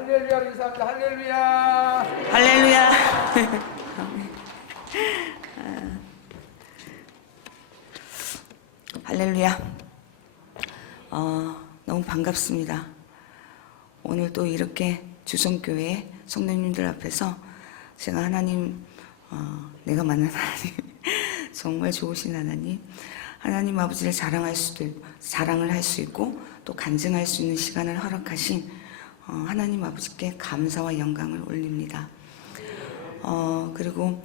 할렐루야를 인사합니다. 할렐루야. 할렐루야. 할렐루야. 너무 반갑습니다. 오늘 또 이렇게 주성교회 성도님들 앞에서 제가 하나님, 내가 만난 하나님, 정말 좋으신 하나님 아버지를 자랑할 자랑을 할 수 있고 또 간증할 수 있는 시간을 허락하신 하나님 아버지께 감사와 영광을 올립니다. 그리고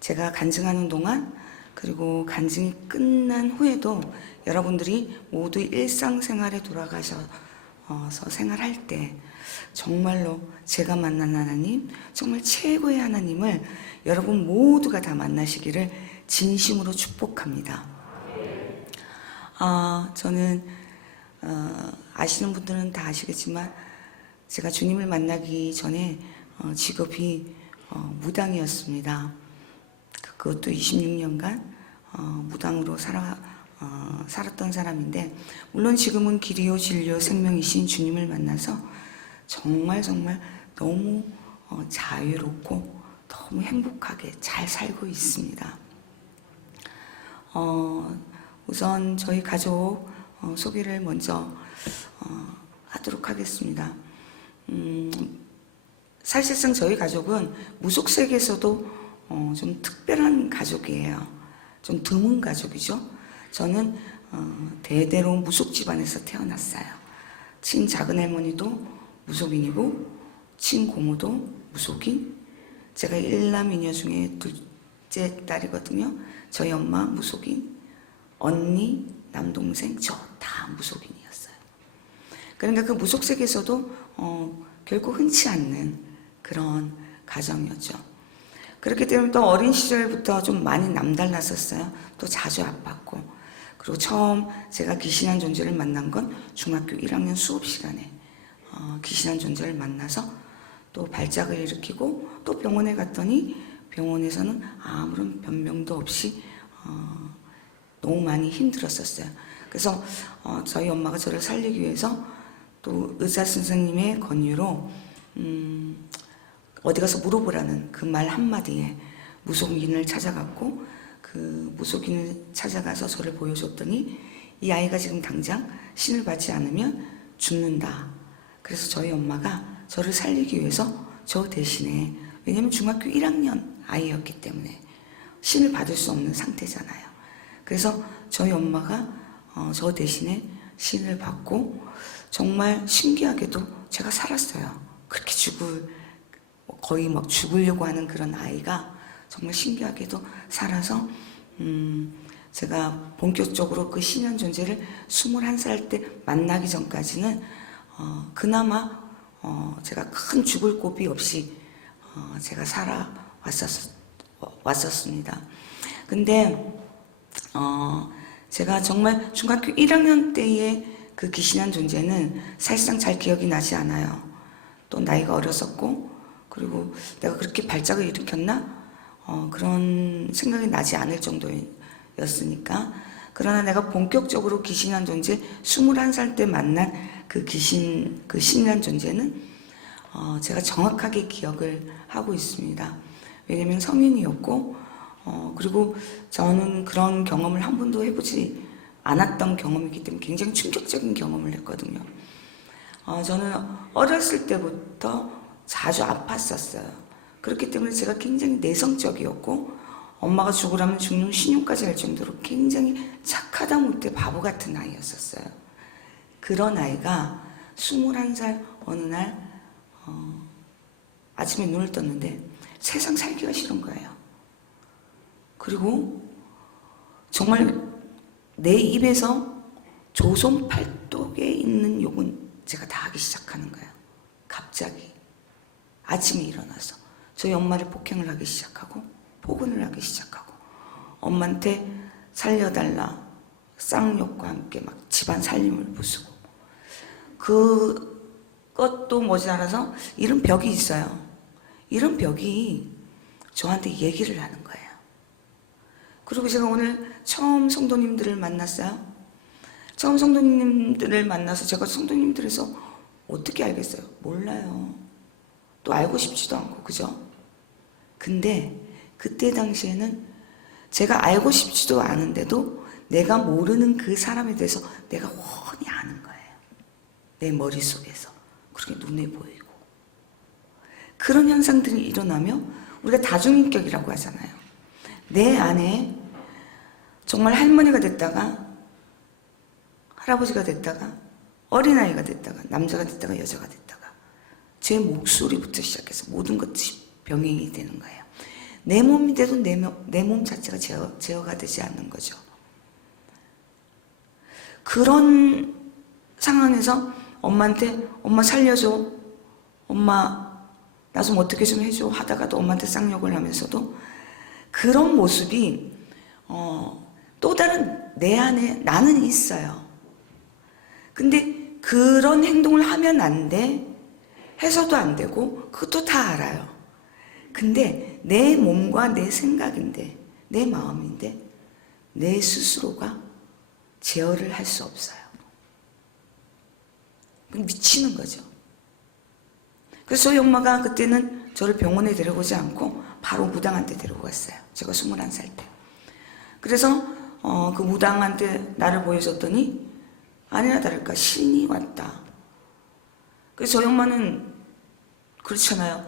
제가 간증하는 동안 그리고 간증이 끝난 후에도 여러분들이 모두 일상생활에 돌아가셔서 생활할 때 정말로 제가 만난 하나님, 정말 최고의 하나님을 여러분 모두가 다 만나시기를 진심으로 축복합니다. 저는 아시는 분들은 다 아시겠지만 제가 주님을 만나기 전에 직업이 무당이었습니다. 그것도 26년간 무당으로 살았던 사람인데, 물론 지금은 길이요 진리요 생명이신 주님을 만나서 정말 너무 자유롭고 너무 행복하게 잘 살고 있습니다. 우선 저희 가족 소개를 먼저 하도록 하겠습니다. 사실상 저희 가족은 무속세계에서도 좀 특별한 가족이에요. 좀 드문 가족이죠. 저는 대대로 무속 집안에서 태어났어요. 친작은 할머니도 무속인이고 친고모도 무속인, 제가 일남이녀 중에 둘째 딸이거든요. 저희 엄마 무속인, 언니, 남동생 저 다 무속인이었어요. 그러니까 그 무속세계에서도 결코 흔치 않는 그런 가정이었죠. 그렇기 때문에 또 어린 시절부터 좀 많이 남달랐었어요. 또 자주 아팠고, 그리고 처음 제가 귀신한 존재를 만난 건 중학교 1학년 수업 시간에 귀신한 존재를 만나서 또 발작을 일으키고, 또 병원에 갔더니 병원에서는 아무런 변명도 없이 너무 많이 힘들었었어요. 그래서 저희 엄마가 저를 살리기 위해서 또 의사 선생님의 권유로 어디 가서 물어보라는 그 말 한마디에 무속인을 찾아갔고, 그 무속인을 찾아가서 저를 보여줬더니 이 아이가 지금 당장 신을 받지 않으면 죽는다. 그래서 저희 엄마가 저를 살리기 위해서 저 대신에, 왜냐면 중학교 1학년 아이였기 때문에 신을 받을 수 없는 상태잖아요. 그래서 저희 엄마가 저 대신에 신을 받고, 정말 신기하게도 제가 살았어요. 그렇게 거의 막 죽으려고 하는 그런 아이가 정말 신기하게도 살아서, 제가 본격적으로 그 신이란 존재를 21살 때 만나기 전까지는 그나마 제가 큰 죽을 고비 없이 제가 왔었습니다. 근데 제가 정말 중학교 1학년 때의 그 귀신한 존재는 사실상 잘 기억이 나지 않아요. 또 나이가 어렸었고, 그리고 내가 그렇게 발작을 일으켰나? 그런 생각이 나지 않을 정도였으니까. 그러나 내가 본격적으로 귀신한 존재, 21살 때 만난 그 신이란 존재는 제가 정확하게 기억을 하고 있습니다. 왜냐면 성인이었고, 그리고 저는 그런 경험을 한 번도 해보지 않았던 경험이기 때문에 굉장히 충격적인 경험을 했거든요. 저는 어렸을 때부터 자주 아팠었어요. 그렇기 때문에 제가 굉장히 내성적이었고, 엄마가 죽으라면 죽는 신용까지 할 정도로 굉장히 착하다 못해 바보 같은 아이였었어요. 그런 아이가 21살 어느 날 아침에 눈을 떴는데 세상 살기가 싫은 거예요. 그리고 정말 내 입에서 조선 팔독에 있는 욕은 제가 다 하기 시작하는 거예요. 갑자기 아침에 일어나서 저희 엄마를 폭행을 하기 시작하고, 폭언을 하기 시작하고, 엄마한테 살려달라 쌍욕과 함께 막 집안 살림을 부수고, 그것도 모자라서 이런 벽이 있어요. 이런 벽이 저한테 얘기를 하는 거예요. 그리고 제가 오늘 처음 성도님들을 만났어요. 처음 성도님들을 만나서 제가 성도님들에서 어떻게 알겠어요? 몰라요. 또 알고 싶지도 않고, 그죠? 근데 그때 당시에는 제가 알고 싶지도 않은데도 내가 모르는 그 사람에 대해서 내가 훤히 아는 거예요. 내 머릿속에서. 그렇게 눈에 보이고. 그런 현상들이 일어나면 우리가 다중인격이라고 하잖아요. 내 안에 정말 할머니가 됐다가 할아버지가 됐다가 어린아이가 됐다가 남자가 됐다가 여자가 됐다가 제 목소리부터 시작해서 모든 것이 병행이 되는 거예요. 내 몸이 돼도 내 몸 자체가 제어가 되지 않는 거죠. 그런 상황에서 엄마한테 엄마 살려줘, 엄마 나 좀 어떻게 좀 해줘 하다가도 엄마한테 쌍욕을 하면서도 그런 모습이 또 다른 내 안에 나는 있어요. 근데 그런 행동을 하면 안 돼, 해서도 안 되고 그것도 다 알아요. 근데 내 몸과 내 생각인데, 내 마음인데 내 스스로가 제어를 할 수 없어요. 미치는 거죠. 그래서 저희 엄마가 그때는 저를 병원에 데려오지 않고 바로 무당한테 데리고 갔어요. 제가 21살 때. 그래서 그 무당한테 나를 보여줬더니 아니나 다를까 신이 왔다. 그래서 저희 엄마는 그렇잖아요.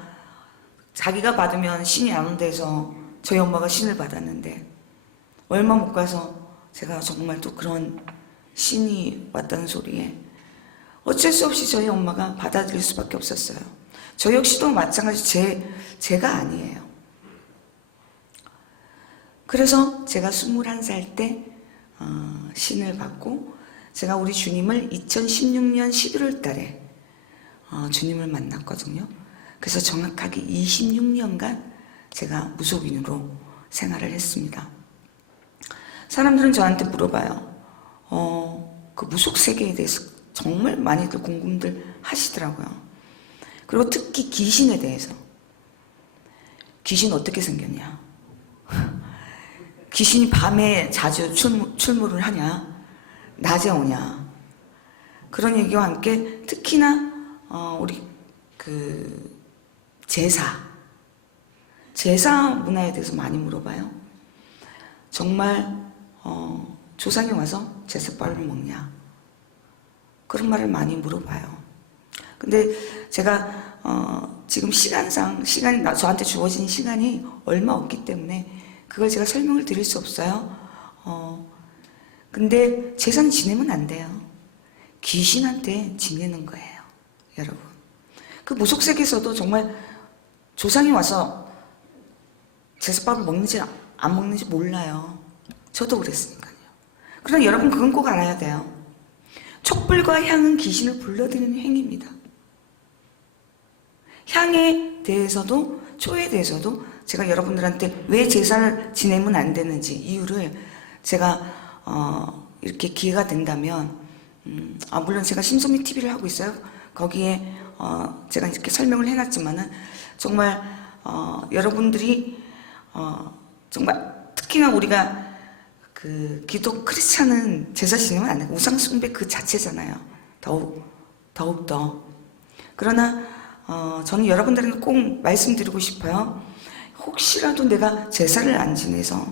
자기가 받으면 신이 안 온다 해서 저희 엄마가 신을 받았는데 얼마 못 가서 제가 정말 또 그런 신이 왔다는 소리에 어쩔 수 없이 저희 엄마가 받아들일 수밖에 없었어요. 저 역시도 마찬가지 제가 아니에요. 그래서 제가 21살 때 신을 받고 제가 우리 주님을 2016년 11월 달에 주님을 만났거든요. 그래서 정확하게 26년간 제가 무속인으로 생활을 했습니다. 사람들은 저한테 물어봐요. 그 무속 세계에 대해서 정말 많이들 궁금들 하시더라고요. 그리고 특히 귀신에 대해서. 귀신 어떻게 생겼냐? 귀신이 밤에 자주 출몰을 하냐? 낮에 오냐? 그런 얘기와 함께 특히나 우리 그 제사 문화에 대해서 많이 물어봐요. 정말 조상이 와서 제사밥을 먹냐? 그런 말을 많이 물어봐요. 근데 제가 지금 시간이 저한테 주어진 시간이 얼마 없기 때문에 그걸 제가 설명을 드릴 수 없어요. 근데 제사는 지내면 안 돼요. 귀신한테 지내는 거예요, 여러분. 그 무속세계에서도 정말 조상이 와서 제사밥을 먹는지 안 먹는지 몰라요. 저도 그랬으니까요. 그러나 여러분 그건 꼭 알아야 돼요. 촛불과 향은 귀신을 불러들이는 행위입니다. 향에 대해서도 초에 대해서도 제가 여러분들한테 왜 제사를 지내면 안 되는지 이유를 제가 이렇게 기회가 된다면 물론 제가 심소미 TV를 하고 있어요. 거기에 제가 이렇게 설명을 해놨지만은 정말 여러분들이 정말 특히나 우리가 그 기독 크리스찬은 제사 지내면 안 돼요. 우상 숭배 그 자체잖아요. 더욱더. 그러나 저는 여러분들한테 꼭 말씀드리고 싶어요. 혹시라도 내가 제사를 안 지내서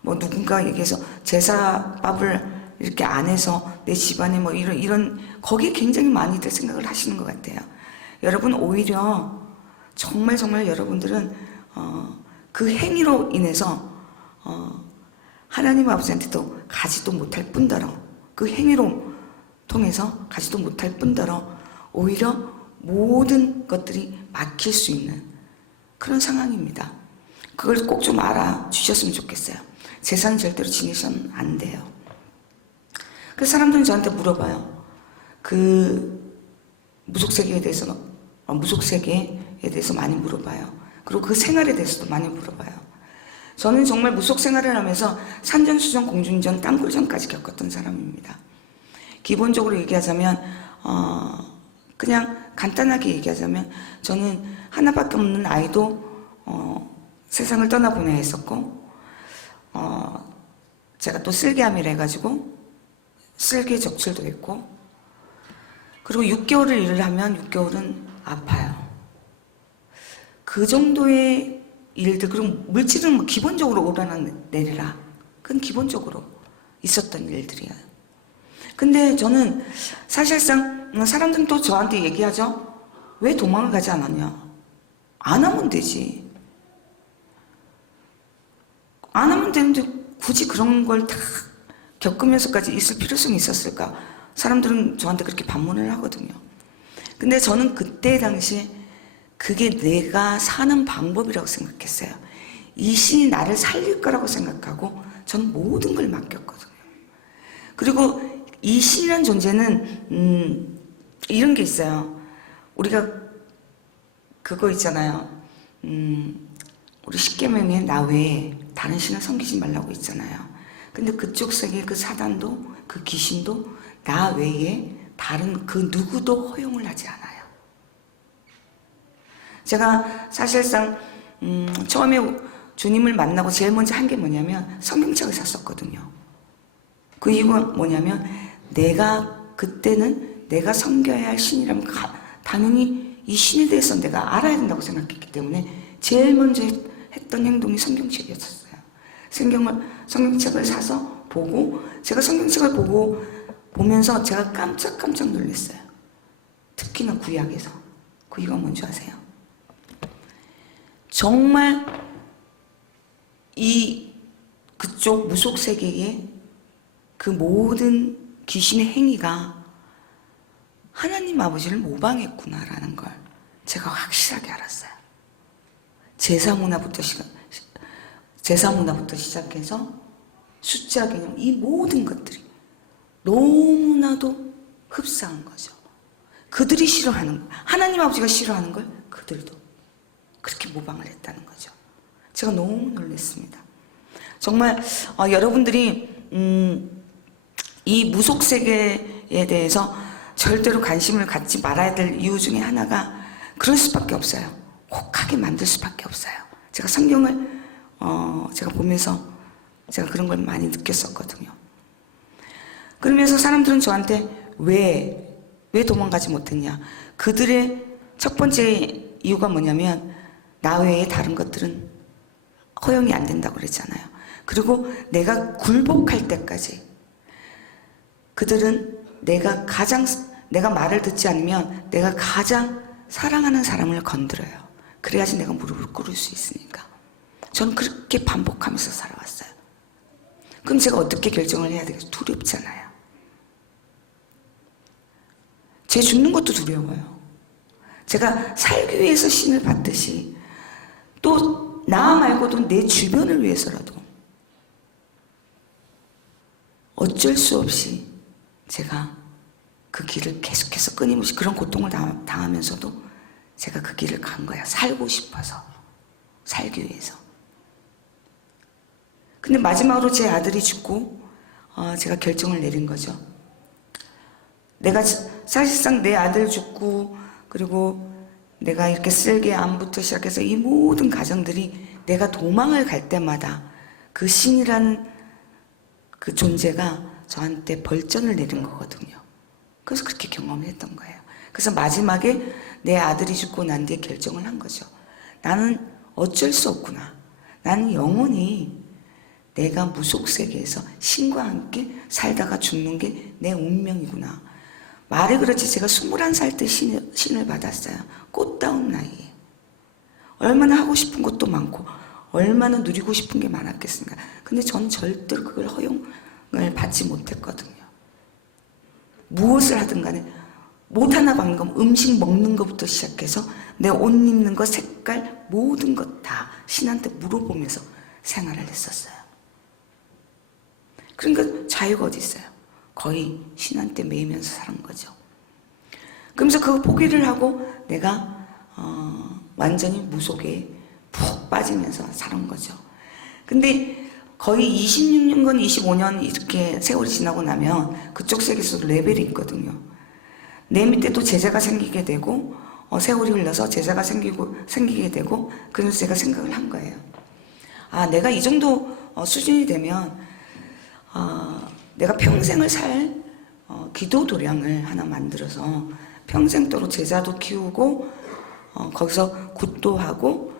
뭐 누군가 얘기해서 제사밥을 이렇게 안 해서 내 집안에 뭐 이런 거기에 굉장히 많이들 생각을 하시는 것 같아요. 여러분 오히려 정말 여러분들은 그 행위로 인해서 하나님 아버지한테도 가지도 못할 뿐더러 그 행위로 통해서 가지도 못할 뿐더러 오히려 모든 것들이 막힐 수 있는 그런 상황입니다. 그걸 꼭 좀 알아주셨으면 좋겠어요. 제사는 절대로 지내셔는 안 돼요. 그래서 사람들은 저한테 물어봐요. 그 무속세계에 대해서 많이 물어봐요. 그리고 그 생활에 대해서도 많이 물어봐요. 저는 정말 무속 생활을 하면서 산전수전, 공중전, 땅굴전까지 겪었던 사람입니다. 기본적으로 얘기하자면 그냥 간단하게 얘기하자면 저는 하나밖에 없는 아이도 세상을 떠나보내야 했었고 제가 또 쓸개암이라 해가지고 쓸개 적출도 했고 그리고 6개월을 일을 하면 6개월은 아파요. 그 정도의 일들, 그리고 물질은 뭐 기본적으로 오르락내리락, 그건 기본적으로 있었던 일들이에요. 근데 저는 사실상 사람들은 또 저한테 얘기하죠. 왜 도망을 가지 않았냐? 안 하면 되지. 안 하면 되는데 굳이 그런 걸 다 겪으면서까지 있을 필요성이 있었을까? 사람들은 저한테 그렇게 반문을 하거든요. 근데 저는 그때 당시에 그게 내가 사는 방법이라고 생각했어요. 이 신이 나를 살릴 거라고 생각하고 저는 모든 걸 맡겼거든요. 그리고 이 신이라는 존재는 이런 게 있어요. 우리가 그거 있잖아요. 우리 십계명에 나 외에 다른 신을 섬기지 말라고 있잖아요. 근데 그쪽 세계 그 사단도 그 귀신도 나 외에 다른 그 누구도 허용을 하지 않아요. 제가 사실상 처음에 주님을 만나고 제일 먼저 한 게 뭐냐면 성경책을 샀었거든요. 그 이유가 뭐냐면 그때는 내가 섬겨야 할 신이라면 당연히 이 신에 대해서 내가 알아야 된다고 생각했기 때문에 제일 먼저 했던 행동이 성경책이었어요. 성경책을 사서 보고, 제가 성경책을 보면서 제가 깜짝 놀랐어요. 특히나 구약에서. 그 이유가 뭔지 아세요? 정말 그쪽 무속 세계의 그 모든 귀신의 행위가 하나님 아버지를 모방했구나라는 걸 제가 확실하게 알았어요. 제사 문화부터 시작해서 숫자 개념, 이 모든 것들이 너무나도 흡사한 거죠. 그들이 싫어하는 거, 하나님 아버지가 싫어하는 걸 그들도 그렇게 모방을 했다는 거죠. 제가 너무 놀랐습니다. 정말 여러분들이 이 무속 세계에 대해서 절대로 관심을 갖지 말아야 될 이유 중에 하나가 그럴 수밖에 없어요. 혹하게 만들 수밖에 없어요. 제가 성경을 제가 보면서 제가 그런 걸 많이 느꼈었거든요. 그러면서 사람들은 저한테 왜 도망가지 못했냐? 그들의 첫 번째 이유가 뭐냐면 나 외에 다른 것들은 허용이 안 된다고 그랬잖아요. 그리고 내가 굴복할 때까지 그들은 내가 말을 듣지 않으면 내가 가장 사랑하는 사람을 건드려요. 그래야지 내가 무릎을 꿇을 수 있으니까. 저는 그렇게 반복하면서 살아왔어요. 그럼 제가 어떻게 결정을 해야 되겠어요? 두렵잖아요. 제 죽는 것도 두려워요. 제가 살기 위해서 신을 받듯이 또 나 말고도 내 주변을 위해서라도 어쩔 수 없이 제가 그 길을 계속해서 끊임없이 그런 고통을 당하면서도 제가 그 길을 간 거야. 살고 싶어서, 살기 위해서. 근데 마지막으로 제 아들이 죽고 제가 결정을 내린 거죠. 내가 사실상 내 아들 죽고 그리고 내가 이렇게 쓸개 암부터 시작해서 이 모든 가정들이 내가 도망을 갈 때마다 그 신이라는 그 존재가 저한테 벌전을 내린 거거든요. 그래서 그렇게 경험을 했던 거예요. 그래서 마지막에 내 아들이 죽고 난 뒤에 결정을 한 거죠. 나는 어쩔 수 없구나. 나는 영원히 내가 무속 세계에서 신과 함께 살다가 죽는 게 내 운명이구나. 말이 그렇지 제가 21살 때 신을 받았어요. 꽃다운 나이에. 얼마나 하고 싶은 것도 많고 얼마나 누리고 싶은 게 많았겠습니까? 근데 전 절대로 그걸 허용을 받지 못했거든요. 무엇을 하든 간에 못하나 방금 음식 먹는 것부터 시작해서 내 옷 입는 것, 색깔 모든 것 다 신한테 물어보면서 생활을 했었어요. 그러니까 자유가 어디 있어요? 거의 신한테 매이면서 사는 거죠. 그러면서 그거 포기를 하고 내가 완전히 무속에 푹 빠지면서 사는 거죠. 근데 거의 26년간 25년 이렇게 세월이 지나고 나면 그쪽 세계에서도 레벨이 있거든요. 내 밑에 또 제자가 생기게 되고 세월이 흘러서 제자가 생기게 되고 그래서 제가 생각을 한 거예요. 아, 내가 이 정도 수준이 되면 내가 평생을 살 기도 도량을 하나 만들어서 평생도록 제자도 키우고 거기서 굿도 하고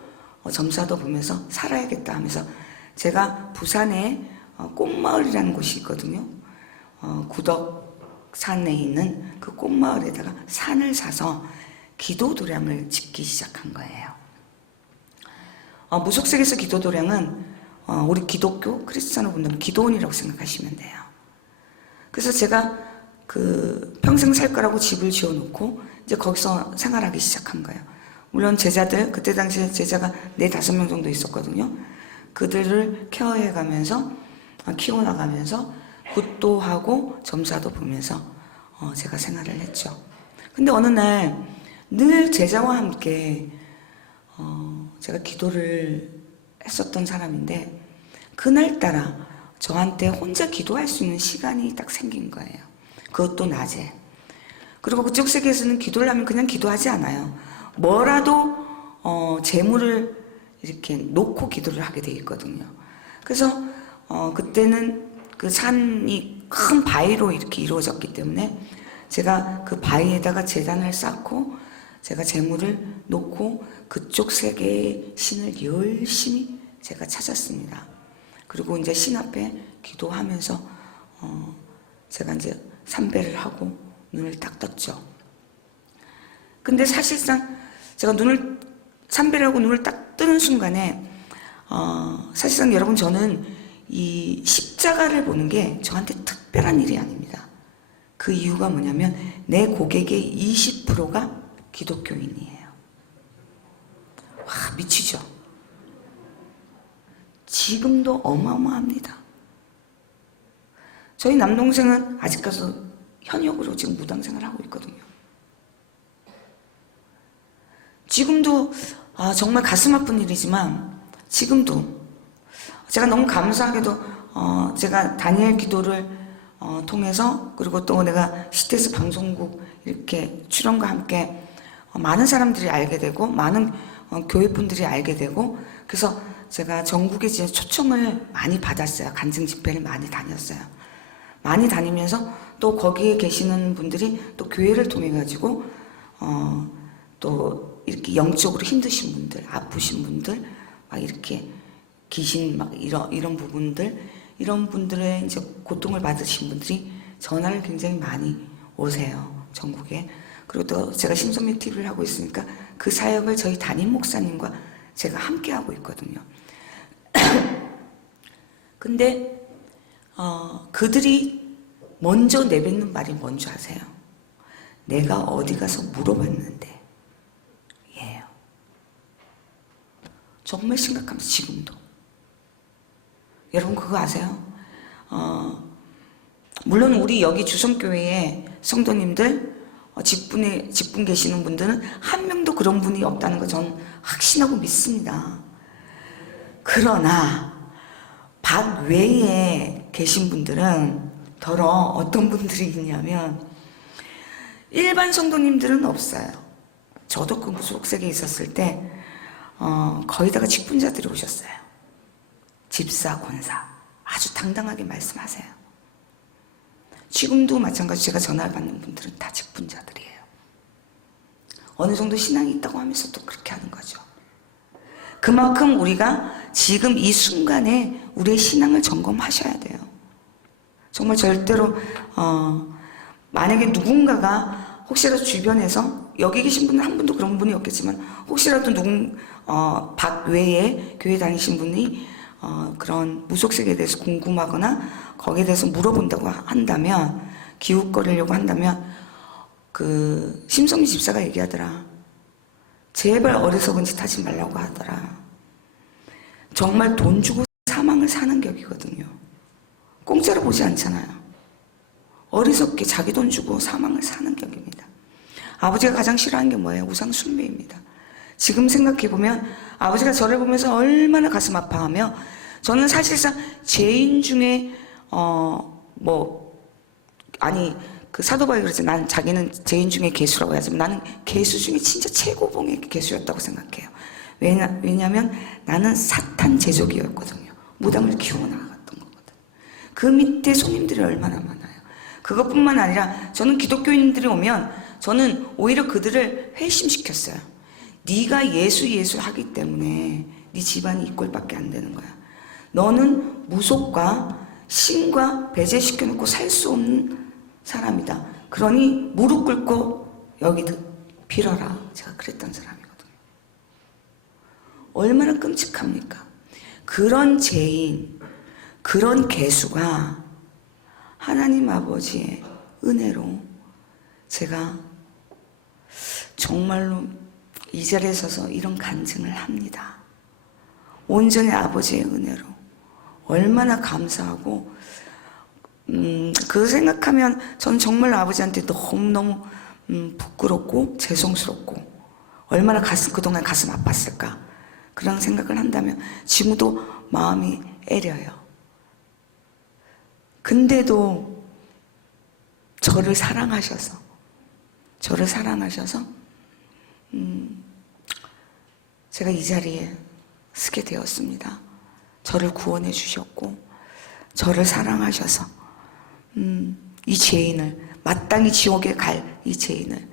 점사도 보면서 살아야겠다 하면서 제가 부산에 꽃마을이라는 곳이 있거든요. 구덕산에 있는 그 꽃마을에다가 산을 사서 기도 도량을 짓기 시작한 거예요. 무속색에서 기도 도량은 우리 기독교 크리스찬 분들은 기도원이라고 생각하시면 돼요. 그래서 제가 그 평생 살 거라고 집을 지어놓고 이제 거기서 생활하기 시작한 거예요. 물론 제자들, 그때 당시에 제자가 4-5명 정도 있었거든요. 그들을 케어해가면서 키워나가면서 굿도 하고 점사도 보면서 제가 생활을 했죠. 근데 어느 날 늘 제자와 함께 제가 기도를 했었던 사람인데 그날따라 저한테 혼자 기도할 수 있는 시간이 딱 생긴 거예요. 그것도 낮에. 그리고 그쪽 세계에서는 기도를 하면 그냥 기도하지 않아요. 뭐라도 재물을 이렇게 놓고 기도를 하게 돼 있거든요. 그래서 그때는 그 산이 큰 바위로 이렇게 이루어졌기 때문에 제가 그 바위에다가 제단을 쌓고 제가 재물을 놓고 그쪽 세계의 신을 열심히 제가 찾았습니다. 그리고 이제 신 앞에 기도하면서 제가 이제 삼배를 하고 눈을 딱 떴죠. 근데 사실상 제가 삼배를 하고 눈을 딱 뜨는 순간에 사실상 여러분 저는 이 십자가를 보는 게 저한테 특별한 일이 아닙니다. 그 이유가 뭐냐면 내 고객의 20%가 기독교인이에요. 와, 미치죠? 지금도 어마어마합니다. 저희 남동생은 아직까지 현역으로 지금 무당생활을 하고 있거든요. 지금도 정말 가슴 아픈 일이지만 지금도 제가 너무 감사하게도 제가 다니엘 기도를 통해서 그리고 또 내가 CTS 방송국 이렇게 출연과 함께 많은 사람들이 알게 되고 많은 교회분들이 알게 되고 그래서 제가 전국에 진짜 초청을 많이 받았어요. 간증 집회를 많이 다녔어요. 많이 다니면서 또 거기에 계시는 분들이 또 교회를 통해 가지고 또 이렇게 영적으로 힘드신 분들, 아프신 분들, 막 이렇게 귀신 막 이런 부분들 이런 분들의 이제 고통을 받으신 분들이 전화를 굉장히 많이 오세요. 전국에. 그리고 또 제가 심선미 TV를 하고 있으니까 그 사역을 저희 담임 목사님과 제가 함께 하고 있거든요. 근데 그들이 먼저 내뱉는 말이 뭔지 아세요? 내가 어디 가서 물어봤는데 예요. 정말 심각합니다. 지금도. 여러분 그거 아세요? 물론 우리 여기 주성교회에 성도님들 직분 계시는 분들은 한 명도 그런 분이 없다는 거 저는 확신하고 믿습니다. 그러나 밖외에 계신 분들은 더러 어떤 분들이 있냐면 일반 성도님들은 없어요. 저도 그 무속세계에 있었을 때 거의 다가 직분자들이 오셨어요. 집사, 권사 아주 당당하게 말씀하세요. 지금도 마찬가지 제가 전화를 받는 분들은 다 직분자들이에요. 어느 정도 신앙이 있다고 하면서 또 그렇게 하는 거죠. 그만큼 우리가 지금 이 순간에 우리의 신앙을 점검하셔야 돼요. 정말 절대로 만약에 누군가가 혹시라도 주변에서 여기 계신 분은 한 분도 그런 분이 없겠지만 혹시라도 밖 외에 교회 다니신 분이 그런 무속세계에 대해서 궁금하거나 거기에 대해서 물어본다고 한다면 기웃거리려고 한다면 그 심성미 집사가 얘기하더라. 제발 어리석은 짓 하지 말라고 하더라. 정말 돈 주고 사망을 사는 격이거든요. 공짜로 보지 않잖아요. 어리석게 자기 돈 주고 사망을 사는 격입니다. 아버지가 가장 싫어하는 게 뭐예요? 우상 숭배입니다. 지금 생각해보면 아버지가 저를 보면서 얼마나 가슴 아파하며 저는 사실상 죄인 중에 그 사도바울이 그러지 난 자기는 죄인 중에 개수라고 하지만 나는 개수 중에 진짜 최고봉의 개수였다고 생각해요. 왜냐하면 나는 사탄 제조기였거든요. 무당을 키워나갔던 거거든. 그 밑에 손님들이 얼마나 많아요. 그것뿐만 아니라 저는 기독교인들이 오면 저는 오히려 그들을 회심시켰어요. 네가 예수 하기 때문에 네 집안이 이 꼴밖에 안 되는 거야. 너는 무속과 신과 배제시켜놓고 살 수 없는 사람이다. 그러니 무릎 꿇고 여기 빌어라. 제가 그랬던 사람이거든요. 얼마나 끔찍합니까? 그런 죄인, 그런 개수가 하나님 아버지의 은혜로 제가 정말로 이 자리에 서서 이런 간증을 합니다. 온전히 아버지의 은혜로 얼마나 감사하고 그거 생각하면 전 정말 아버지한테 너무너무 부끄럽고 죄송스럽고 얼마나 그동안 가슴 아팠을까 그런 생각을 한다면 지금도 마음이 애려요. 근데도 저를 사랑하셔서 제가 이 자리에 서게 되었습니다. 저를 구원해 주셨고 저를 사랑하셔서 이 죄인을 마땅히 지옥에 갈 이 죄인을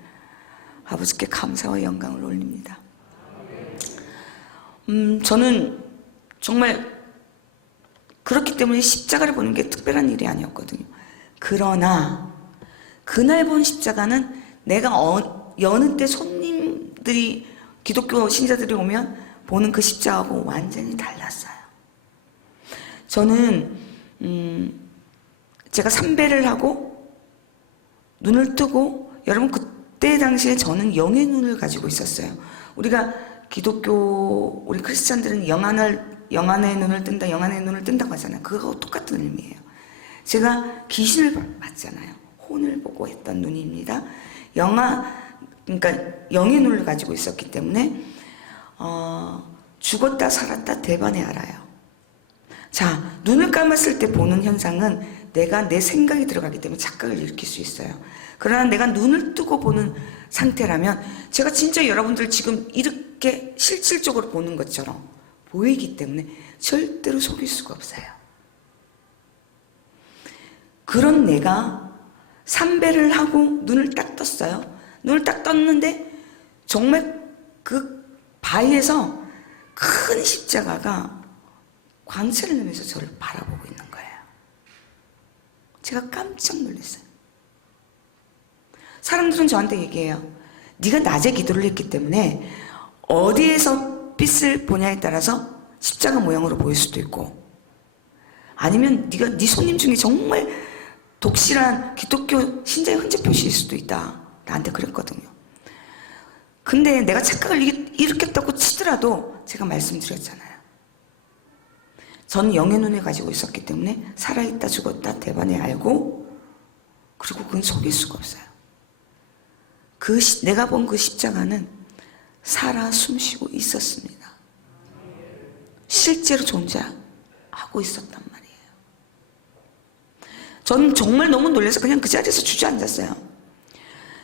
아버지께 감사와 영광을 올립니다. 저는 정말 그렇기 때문에 십자가를 보는 게 특별한 일이 아니었거든요. 그러나 그날 본 십자가는 내가 여느 때 손님들이 기독교 신자들이 오면 보는 그 십자가하고 완전히 달랐어요. 저는 제가 삼배를 하고 눈을 뜨고 여러분 그때 당시에 저는 영의 눈을 가지고 있었어요. 우리가 기독교 우리 크리스찬들은 영안의 눈을 뜬다, 영안의 눈을 뜬다고 하잖아요. 그거하고 똑같은 의미예요. 제가 귀신을 봤잖아요. 혼을 보고 했던 눈입니다. 그러니까 영의 눈을 가지고 있었기 때문에 죽었다 살았다 대반에 알아요. 자, 눈을 감았을 때 보는 현상은 내가 내 생각이 들어가기 때문에 착각을 일으킬 수 있어요. 그러나 내가 눈을 뜨고 보는 상태라면 제가 진짜 여러분들 지금 이렇게 실질적으로 보는 것처럼 보이기 때문에 절대로 속일 수가 없어요. 그런 내가 삼배를 하고 눈을 딱 떴어요. 눈을 딱 떴는데 정말 그 바위에서 큰 십자가가 광채를 내면서 저를 바라보고 있는 거예요. 제가 깜짝 놀랐어요. 사람들은 저한테 얘기해요. 네가 낮에 기도를 했기 때문에 어디에서 빛을 보냐에 따라서 십자가 모양으로 보일 수도 있고 아니면 네 손님 중에 정말 독실한 기독교 신자의 흔적 표시일 수도 있다. 나한테 그랬거든요. 근데 내가 착각을 일으켰다고 치더라도 제가 말씀드렸잖아요. 저는 영의 눈을 가지고 있었기 때문에 살아있다 죽었다 대반에 알고 그리고 그건 속일 수가 없어요. 내가 본 그 십자가는 살아 숨쉬고 있었습니다. 실제로 존재하고 있었단 말이에요. 저는 정말 너무 놀라서 그냥 그 자리에서 주저앉았어요.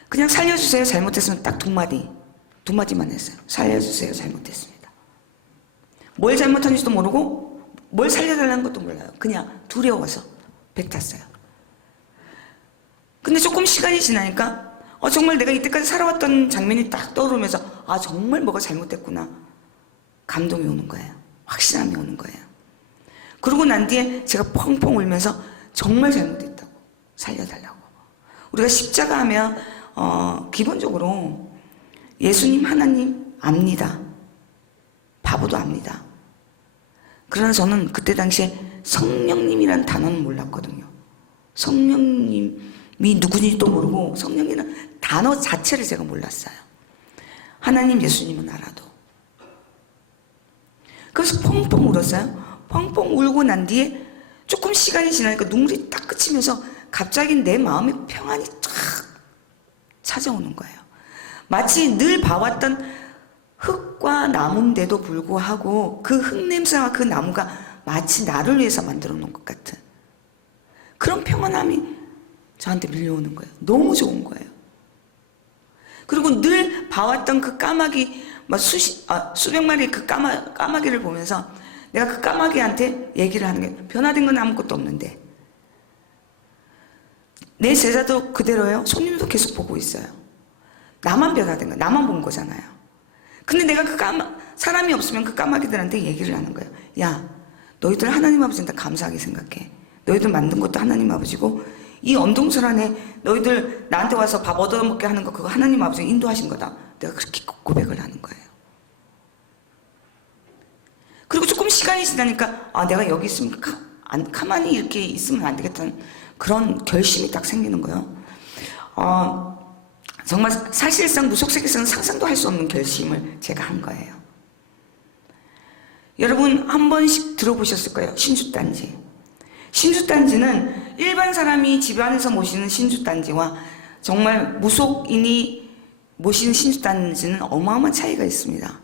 그냥 살려주세요 잘못했으면 딱 두 마디만 했어요. 살려주세요 잘못했습니다. 뭘 잘못한지도 모르고 뭘 살려달라는 것도 몰라요. 그냥 두려워서 뱉었어요. 근데 조금 시간이 지나니까 정말 내가 이때까지 살아왔던 장면이 딱 떠오르면서 정말 뭐가 잘못됐구나. 감동이 오는 거예요. 확신함이 오는 거예요. 그러고 난 뒤에 제가 펑펑 울면서 정말 잘못했다고 살려달라고. 우리가 십자가 하면 기본적으로 예수님 하나님 압니다. 바보도 압니다. 그러나 저는 그때 당시에 성령님이라는 단어는 몰랐거든요. 성령님이 누구인지도 모르고 성령이라는 단어 자체를 제가 몰랐어요. 하나님 예수님은 알아도. 그래서 펑펑 울었어요. 펑펑 울고 난 뒤에 조금 시간이 지나니까 눈물이 딱 그치면서 갑자기 내 마음에 평안이 쫙 찾아오는 거예요. 마치 늘 봐왔던 흙과 나무인데도 불구하고 그 흙냄새와 그 나무가 마치 나를 위해서 만들어 놓은 것 같은 그런 평안함이 저한테 밀려오는 거예요. 너무 좋은 거예요. 그리고 늘 봐왔던 그 까마귀 수백 마리의 그 까마귀를 보면서 내가 그 까마귀한테 얘기를 하는 게 변화된 건 아무것도 없는데 내 제자도 그대로예요. 손님도 계속 보고 있어요. 나만 변화된 거야. 나만 본 거잖아요. 근데 내가 사람이 없으면 그 까마귀들한테 얘기를 하는 거예요. 야, 너희들 하나님 아버지한테 감사하게 생각해. 너희들 만든 것도 하나님 아버지고 이 언동설 안에 너희들 나한테 와서 밥 얻어먹게 하는 거 그거 하나님 아버지가 인도하신 거다. 내가 그렇게 고백을 하는 거예요. 그리고 조금 시간이 지나니까 아 내가 여기 있으면 가만히 이렇게 있으면 안 되겠다는 그런 결심이 딱 생기는 거예요. 정말 사실상 무속세계에서는 상상도 할 수 없는 결심을 제가 한 거예요. 여러분 한 번씩 들어보셨을 거예요. 신주단지. 신주단지는 일반 사람이 집안에서 모시는 신주단지와 정말 무속인이 모시는 신주단지는 어마어마한 차이가 있습니다.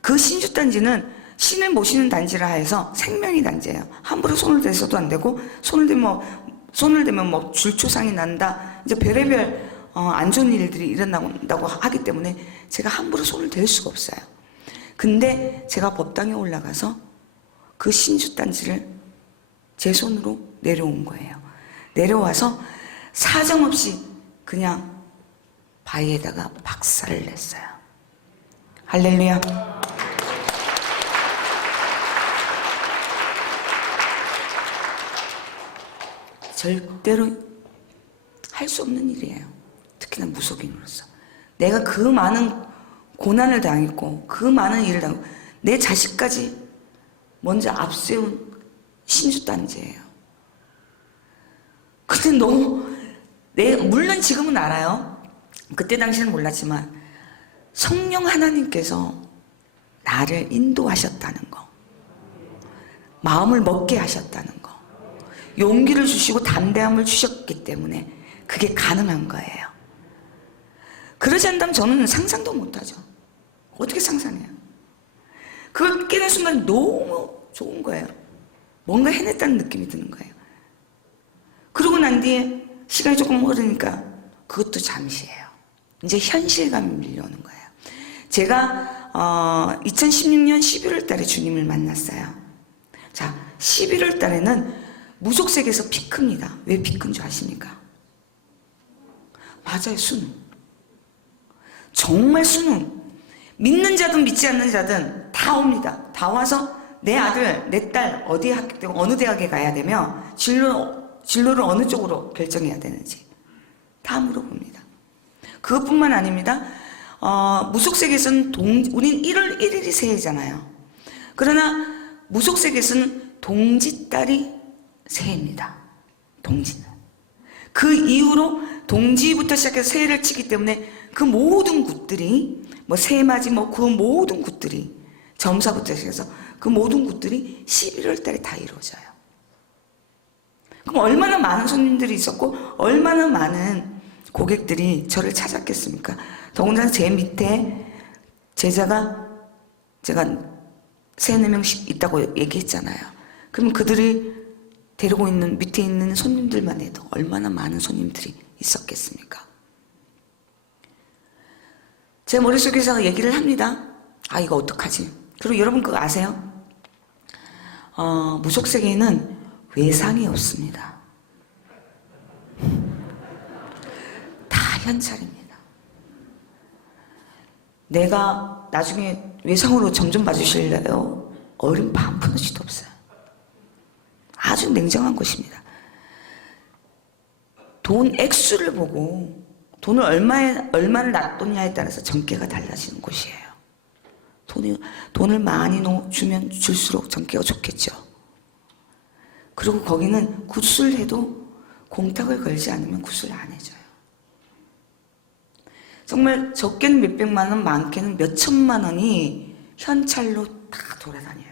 그 신주단지는 신을 모시는 단지라 해서 생명의 단지예요. 함부로 손을 대서도 안 되고 손을 대면 뭐 줄초상이 난다. 이제 별의별 안 좋은 일들이 일어난다고 하기 때문에 제가 함부로 손을 댈 수가 없어요. 근데 제가 법당에 올라가서 그 신주단지를 제 손으로 내려온 거예요. 내려와서 사정없이 그냥 바위에다가 박살을 냈어요. 할렐루야. 절대로 할 수 없는 일이에요. 특히나 무속인으로서. 내가 그 많은 고난을 당했고 그 많은 일을 당하고 내 자식까지 먼저 앞세운 신주단지예요. 근데 물론 지금은 알아요. 그때 당시는 몰랐지만 성령 하나님께서 나를 인도하셨다는 거, 마음을 먹게 하셨다는 거, 용기를 주시고 담대함을 주셨기 때문에 그게 가능한 거예요. 그러지 않다면 저는 상상도 못하죠. 어떻게 상상해요? 그걸 깨는 순간 너무 좋은 거예요. 뭔가 해냈다는 느낌이 드는 거예요. 그러고 난 뒤에 시간이 조금 흐르니까 그것도 잠시예요. 이제 현실감이 밀려오는 거예요. 제가 2016년 11월 달에 주님을 만났어요. 자, 11월 달에는 무속세계에서 피 큽니다. 왜 피 큰 줄 아십니까? 맞아요, 수능. 정말 수능. 믿는 자든 믿지 않는 자든 다 옵니다. 다 와서 내 아들, 내 딸 어디 학교, 어느 대학에 가야 되며 진로를 어느 쪽으로 결정해야 되는지 다 물어봅니다. 그것뿐만 아닙니다. 무속세계에서는 우린 1월 1일이 새해잖아요. 그러나 무속세계에서는 동지달이 새해입니다. 동지는. 그 이후로 동지부터 시작해서 새해를 치기 때문에 그 모든 굿들이 새맞이 그 모든 굿들이 점사부터 시작해서 그 모든 굿들이 11월 달에 다 이루어져요. 그럼 얼마나 많은 손님들이 있었고 얼마나 많은 고객들이 저를 찾았겠습니까? 더군다나 제 밑에 제자가 제가 3-4명씩 있다고 얘기했잖아요. 그럼 그들이 데리고 있는 밑에 있는 손님들만 해도 얼마나 많은 손님들이 있었겠습니까? 제 머릿속에서 얘기를 합니다. 아, 이거 어떡하지? 그리고 여러분 그거 아세요? 무속세계에는 외상이 없습니다. 다 현찰입니다. 내가 나중에 외상으로 점 좀 봐주실래요? 어른 반 푼어치도 없어요. 아주 냉정한 것입니다. 돈 액수를 보고 돈을 얼마를 놔뒀냐에 따라서 정계가 달라지는 곳이에요. 돈을 많이 주면 줄수록 정계가 좋겠죠. 그리고 거기는 굿술해도 공탁을 걸지 않으면 굿술 안 해줘요. 정말 적게는 몇백만 원, 많게는 몇천만 원이 현찰로 다 돌아다녀요.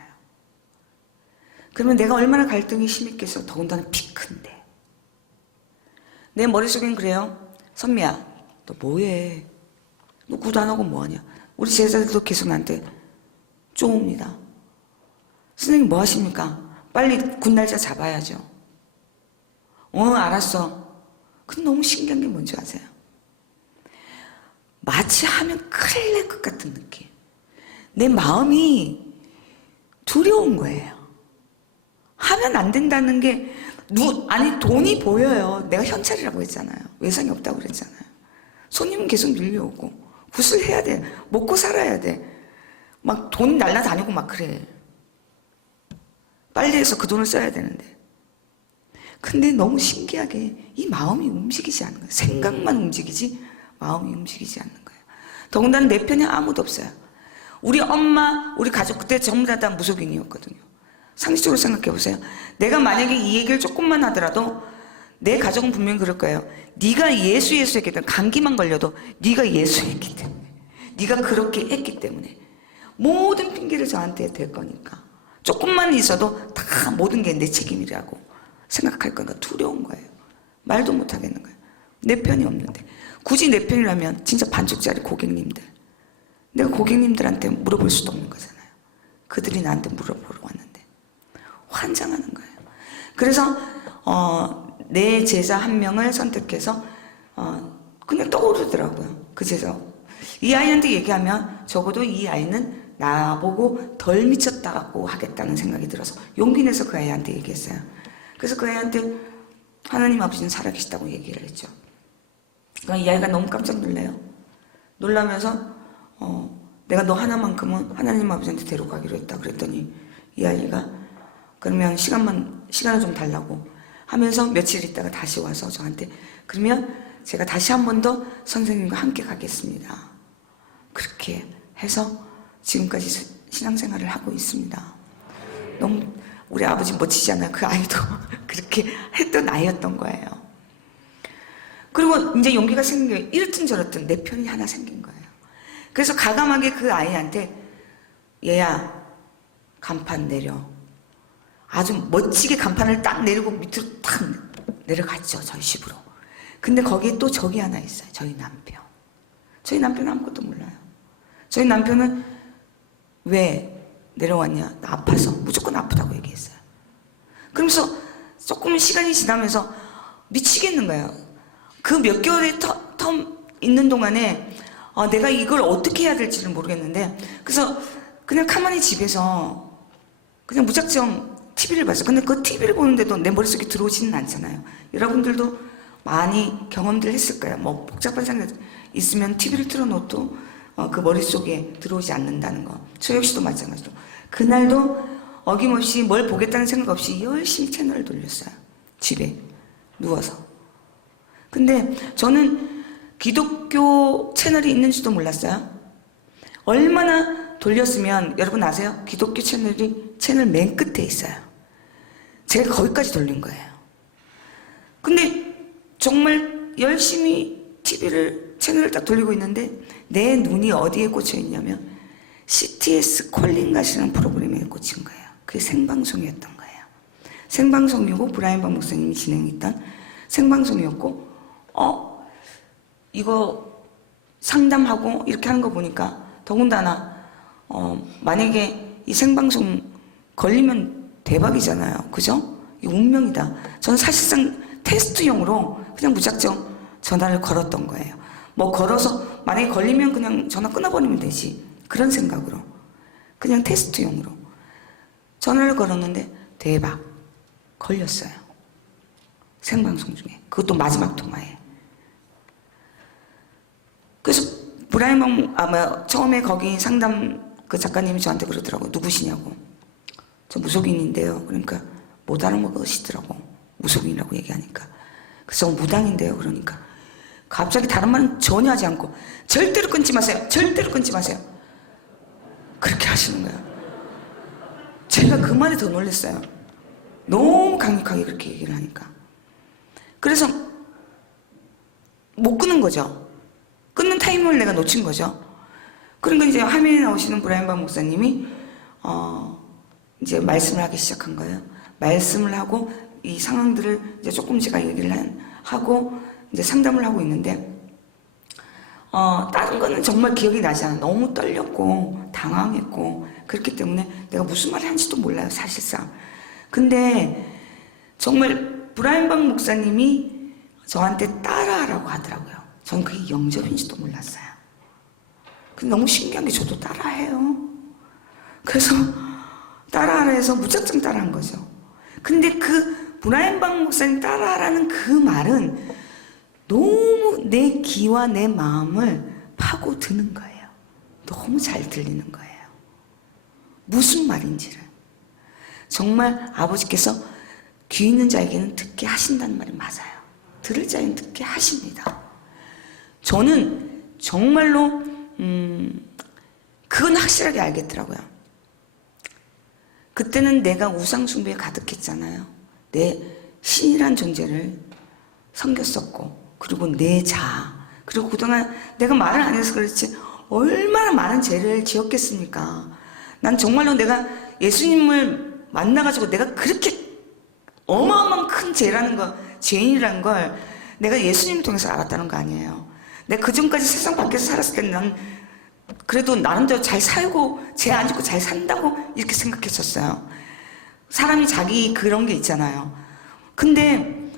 그러면 내가 얼마나 갈등이 심했겠어. 더군다나 피 큰데. 내 머릿속엔 그래요. 선미야, 너 뭐해? 너 굿 안 하고 뭐하냐? 우리 제자들도 계속 나한테 쪼옵니다. 선생님 뭐 하십니까? 빨리 굿 날짜 잡아야죠. 알았어. 근데 너무 신기한 게 뭔지 아세요? 마치 하면 큰일 날 것 같은 느낌. 내 마음이 두려운 거예요. 하면 안 된다는 게 아니 돈이 보여요. 내가 현찰이라고 했잖아요. 외상이 없다고 그랬잖아요. 손님은 계속 밀려오고 굿을 해야 돼. 먹고 살아야 돼. 막 돈 날라다니고 막 그래. 빨리 해서 그 돈을 써야 되는데. 근데 너무 신기하게 이 마음이 움직이지 않는 거예요. 생각만 움직이지 마음이 움직이지 않는 거예요. 더군다나 내 편에 아무도 없어요. 우리 엄마, 우리 가족 그때 전부 다 무속인이었거든요. 상식적으로 생각해 보세요. 내가 만약에 이 얘기를 조금만 하더라도 내 가족은 분명히 그럴 거예요. 네가 예수 했기 때문에 감기만 걸려도 네가 예수 했기 때문에 네가 그렇게 했기 때문에 모든 핑계를 저한테 댈 거니까 조금만 있어도 다 모든 게 내 책임이라고 생각할 거니까 두려운 거예요. 말도 못 하겠는 거예요. 내 편이 없는데 굳이 내 편이라면 진짜 반쪽짜리 고객님들 내가 고객님들한테 물어볼 수도 없는 거잖아요. 그들이 나한테 물어보러 왔는데 환장하는 거예요. 그래서 내 제자 한 명을 선택해서 그냥 떠오르더라고요. 그 제자 이 아이한테 얘기하면 적어도 이 아이는 나보고 덜 미쳤다고 하겠다는 생각이 들어서 용기 내서 그 아이한테 얘기했어요. 그래서 그 아이한테 하나님 아버지는 살아계시다고 얘기를 했죠. 그러니까 이 아이가 너무 깜짝 놀래요. 놀라면서 내가 너 하나만큼은 하나님 아버지한테 데려가기로 했다 그랬더니 이 아이가 그러면 시간을 좀 달라고 하면서 며칠 있다가 다시 와서 저한테 그러면 제가 다시 한 번 더 선생님과 함께 가겠습니다. 그렇게 해서 지금까지 신앙생활을 하고 있습니다. 너무 우리 아버지 멋지지 않아요? 그 아이도 그렇게 했던 아이였던 거예요. 그리고 이제 용기가 생긴 게 이렇든 저렇든 내 편이 하나 생긴 거예요. 그래서 가감하게 그 아이한테 얘야 간판 내려. 아주 멋지게 간판을 딱 내리고 밑으로 탁 내려갔죠. 저희 집으로. 근데 거기에 또 적이 하나 있어요. 저희 남편. 저희 남편은 아무것도 몰라요. 저희 남편은 왜 내려왔냐? 나 아파서. 무조건 아프다고 얘기했어요. 그러면서 조금 시간이 지나면서 미치겠는 거예요. 그 몇 개월의 텀 있는 동안에 내가 이걸 어떻게 해야 될지를 모르겠는데 그래서 그냥 가만히 집에서 그냥 무작정 TV를 봤어요. 근데 그 TV를 보는데도 내 머릿속에 들어오지는 않잖아요. 여러분들도 많이 경험들 했을 거예요. 뭐 복잡한 생각 있으면 TV를 틀어놓어도 그 머릿속에 들어오지 않는다는 거. 저 역시도 마찬가지로. 그날도 어김없이 뭘 보겠다는 생각 없이 열심히 채널을 돌렸어요. 집에 누워서. 근데 저는 기독교 채널이 있는지도 몰랐어요. 얼마나 돌렸으면 여러분 아세요? 기독교 채널 맨 끝에 있어요. 제가 거기까지 돌린 거예요. 근데 정말 열심히 채널을 딱 돌리고 있는데 내 눈이 어디에 꽂혀 있냐면 CTS 콜링가시라는 프로그램에 꽂힌 거예요. 그게 생방송이었던 거예요. 생방송이고 브라이언 박 목사님이 진행했던 생방송이었고 이거 상담하고 이렇게 하는 거 보니까 더군다나 만약에 이 생방송 걸리면 대박이잖아요. 그죠? 이 운명이다. 저는 사실상 테스트용으로 그냥 무작정 전화를 걸었던 거예요. 뭐 걸어서 만약에 걸리면 그냥 전화 끊어버리면 되지. 그런 생각으로. 그냥 테스트용으로. 전화를 걸었는데 대박. 걸렸어요. 생방송 중에. 그것도 마지막 통화에. 그래서 처음에 거기 상담 그 작가님이 저한테 그러더라고요. 누구시냐고. 저 무속인인데요. 그러니까 못 알아먹으시더라고. 무속인이라고 얘기하니까. 그래서 무당인데요. 그러니까. 갑자기 다른 말은 전혀 하지 않고 절대로 끊지 마세요. 절대로 끊지 마세요. 그렇게 하시는 거예요. 제가 그 말에 더 놀랐어요. 너무 강력하게 그렇게 얘기를 하니까. 그래서 못 끊는 거죠. 끊는 타이밍을 내가 놓친 거죠. 그러니까 이제 화면에 나오시는 브라이언 박 목사님이 이제 말씀을 하기 시작한 거예요. 말씀을 하고 이 상황들을 이제 조금 제가 얘기를 하고 이제 상담을 하고 있는데 다른 거는 정말 기억이 나지 않아요. 너무 떨렸고 당황했고 그렇기 때문에 내가 무슨 말을 하는지도 몰라요. 사실상. 근데 정말 브라이언 박 목사님이 저한테 따라하라고 하더라고요. 저는 그게 영접인지도 몰랐어요. 근데 너무 신기한 게 저도 따라해요. 그래서 따라하라 해서 무작정 따라한 거죠. 근데 그 브라이언 방 목사님 따라하라는 그 말은 너무 내 귀와 내 마음을 파고드는 거예요. 너무 잘 들리는 거예요. 무슨 말인지를. 정말 아버지께서 귀 있는 자에게는 듣게 하신다는 말이 맞아요. 들을 자에게는 듣게 하십니다. 저는 정말로 그건 확실하게 알겠더라고요. 그때는 내가 우상 숭배에 가득했잖아요. 내 신이란 존재를 섬겼었고, 그리고 내 자아, 그리고 그동안 내가 말을 안 해서 그렇지 얼마나 많은 죄를 지었겠습니까? 난 정말로 내가 예수님을 만나가지고 내가 그렇게 어마어마한 큰 죄라는 거, 죄인이라는 걸 내가 예수님을 통해서 알았다는 거 아니에요. 내가 그 전까지 세상 밖에서 살았을 때는 난 그래도 나름대로 잘 살고 죄 안 짓고 잘 산다고 이렇게 생각했었어요. 사람이 자기 그런 게 있잖아요. 근데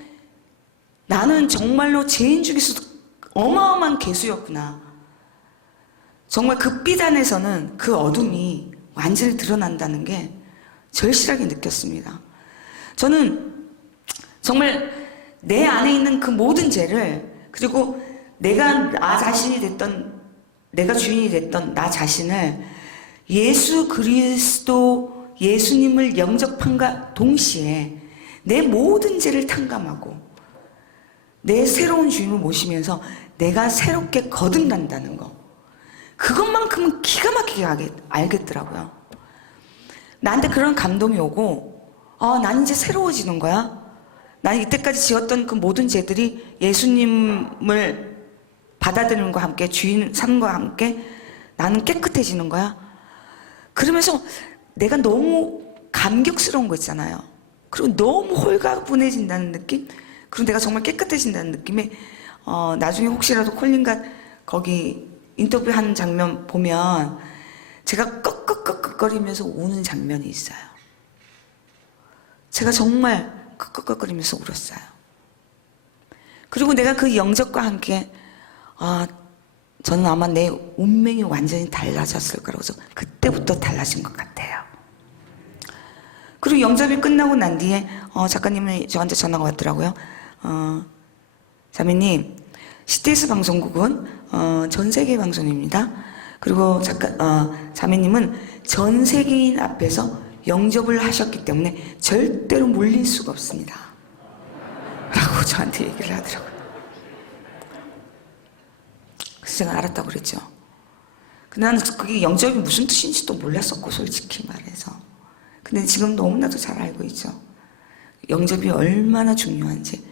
나는 정말로 죄인 중에서도 어마어마한 개수였구나. 정말 그 빛 안에서는 그 어둠이 완전히 드러난다는 게 절실하게 느꼈습니다. 저는 정말 내 안에 있는 그 모든 죄를, 그리고 내가 나 자신이 됐던, 내가 주인이 됐던 나 자신을 예수 그리스도 예수님을 영접함과 동시에 내 모든 죄를 탕감하고 내 새로운 주인을 모시면서 내가 새롭게 거듭난다는 거, 그것만큼은 기가 막히게 알겠더라고요. 나한테 그런 감동이 오고, 난 이제 새로워지는 거야. 난 이때까지 지었던 그 모든 죄들이 예수님을 받아들이는 것과 함께, 주인 삼과 함께 나는 깨끗해지는 거야. 그러면서 내가 너무 감격스러운 거 있잖아요. 그리고 너무 홀가분해진다는 느낌? 그리고 내가 정말 깨끗해진다는 느낌에, 나중에 혹시라도 콜린과 거기 인터뷰하는 장면 보면 제가 꺽꺽꺽꺽거리면서 우는 장면이 있어요. 제가 정말 꺽꺽꺽거리면서 울었어요. 그리고 내가 그 영접과 함께 저는 아마 내 운명이 완전히 달라졌을 거라고 해서 그때부터 달라진 것 같아요. 그리고 영접이 끝나고 난 뒤에 작가님이 저한테 전화가 왔더라고요. 자매님, CTS 방송국은 전 세계 방송입니다. 그리고 자매님은 전 세계인 앞에서 영접을 하셨기 때문에 절대로 물릴 수가 없습니다. 라고 저한테 얘기를 하더라고요. 그래서 제가 알았다고 그랬죠. 근데 나는 그게 영접이 무슨 뜻인지도 몰랐었고, 솔직히 말해서. 근데 지금 너무나도 잘 알고 있죠. 영접이 얼마나 중요한지.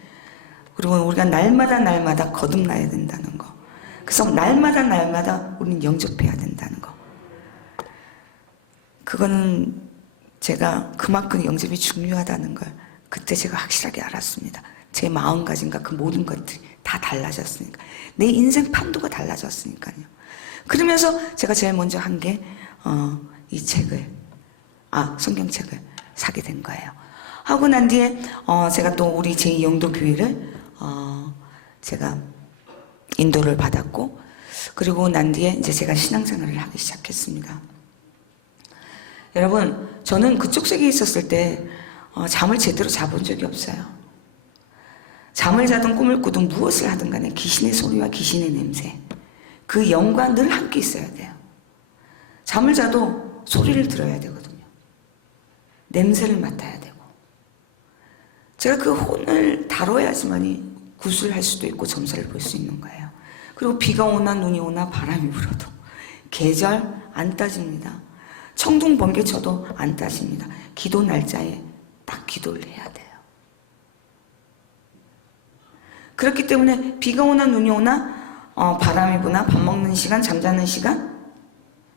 그리고 우리가 날마다 거듭나야 된다는 거. 그래서 날마다 우리는 영접해야 된다는 거. 그거는 제가 그만큼 영접이 중요하다는 걸 그때 제가 확실하게 알았습니다. 제 마음가짐과 그 모든 것들이 다 달라졌으니까. 내 인생 판도가 달라졌으니까요. 그러면서 제가 제일 먼저 한 게 이 책을, 성경책을 사게 된 거예요. 하고 난 뒤에 제가 또 우리 제2영도교회를 제가 인도를 받았고, 그리고 난 뒤에 이제 제가 신앙생활을 하기 시작했습니다. 여러분, 저는 그쪽 세계에 있었을 때 잠을 제대로 자본 적이 없어요. 잠을 자든 꿈을 꾸든 무엇을 하든 간에 귀신의 소리와 귀신의 냄새, 그 영과 늘 함께 있어야 돼요. 잠을 자도 소리를 들어야 되거든요. 냄새를 맡아야 되고. 제가 그 혼을 다뤄야지만이 구술할 수도 있고 점사를 볼 수 있는 거예요. 그리고 비가 오나 눈이 오나 바람이 불어도 계절 안 따집니다. 청둥 번개 쳐도 안 따집니다. 기도 날짜에 딱 기도를 해야 돼요. 그렇기 때문에 비가 오나 눈이 오나 바람이 부나 밥 먹는 시간, 잠자는 시간,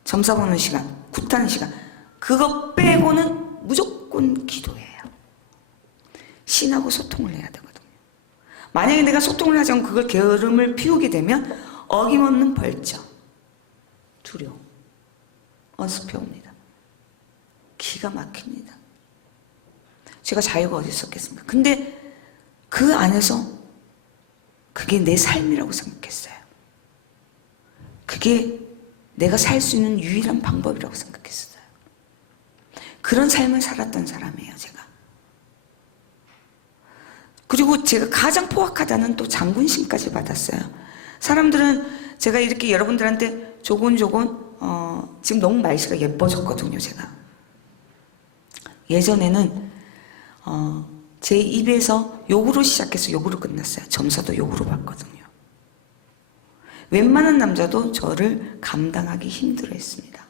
점사 보는 시간, 굿하는 시간, 그거 빼고는 무조건 기도해요. 신하고 소통을 해야 되거든요. 만약에 내가 소통을 하지 않고 그걸 게으름을 피우게 되면 어김없는 벌점, 두려움, 언습해 옵니다. 기가 막힙니다. 제가 자유가 어디 있었겠습니까? 근데 그 안에서 그게 내 삶이라고 생각했어요. 그게 내가 살 수 있는 유일한 방법이라고 생각했어요. 그런 삶을 살았던 사람이에요, 제가. 그리고 제가 가장 포악하다는 또 장군심까지 받았어요. 사람들은 제가 이렇게 여러분들한테 조곤조곤 지금 너무 말씨가 예뻐졌거든요. 제가 예전에는 제 입에서 욕으로 시작해서 욕으로 끝났어요. 점사도 욕으로 받거든요. 웬만한 남자도 저를 감당하기 힘들어했습니다.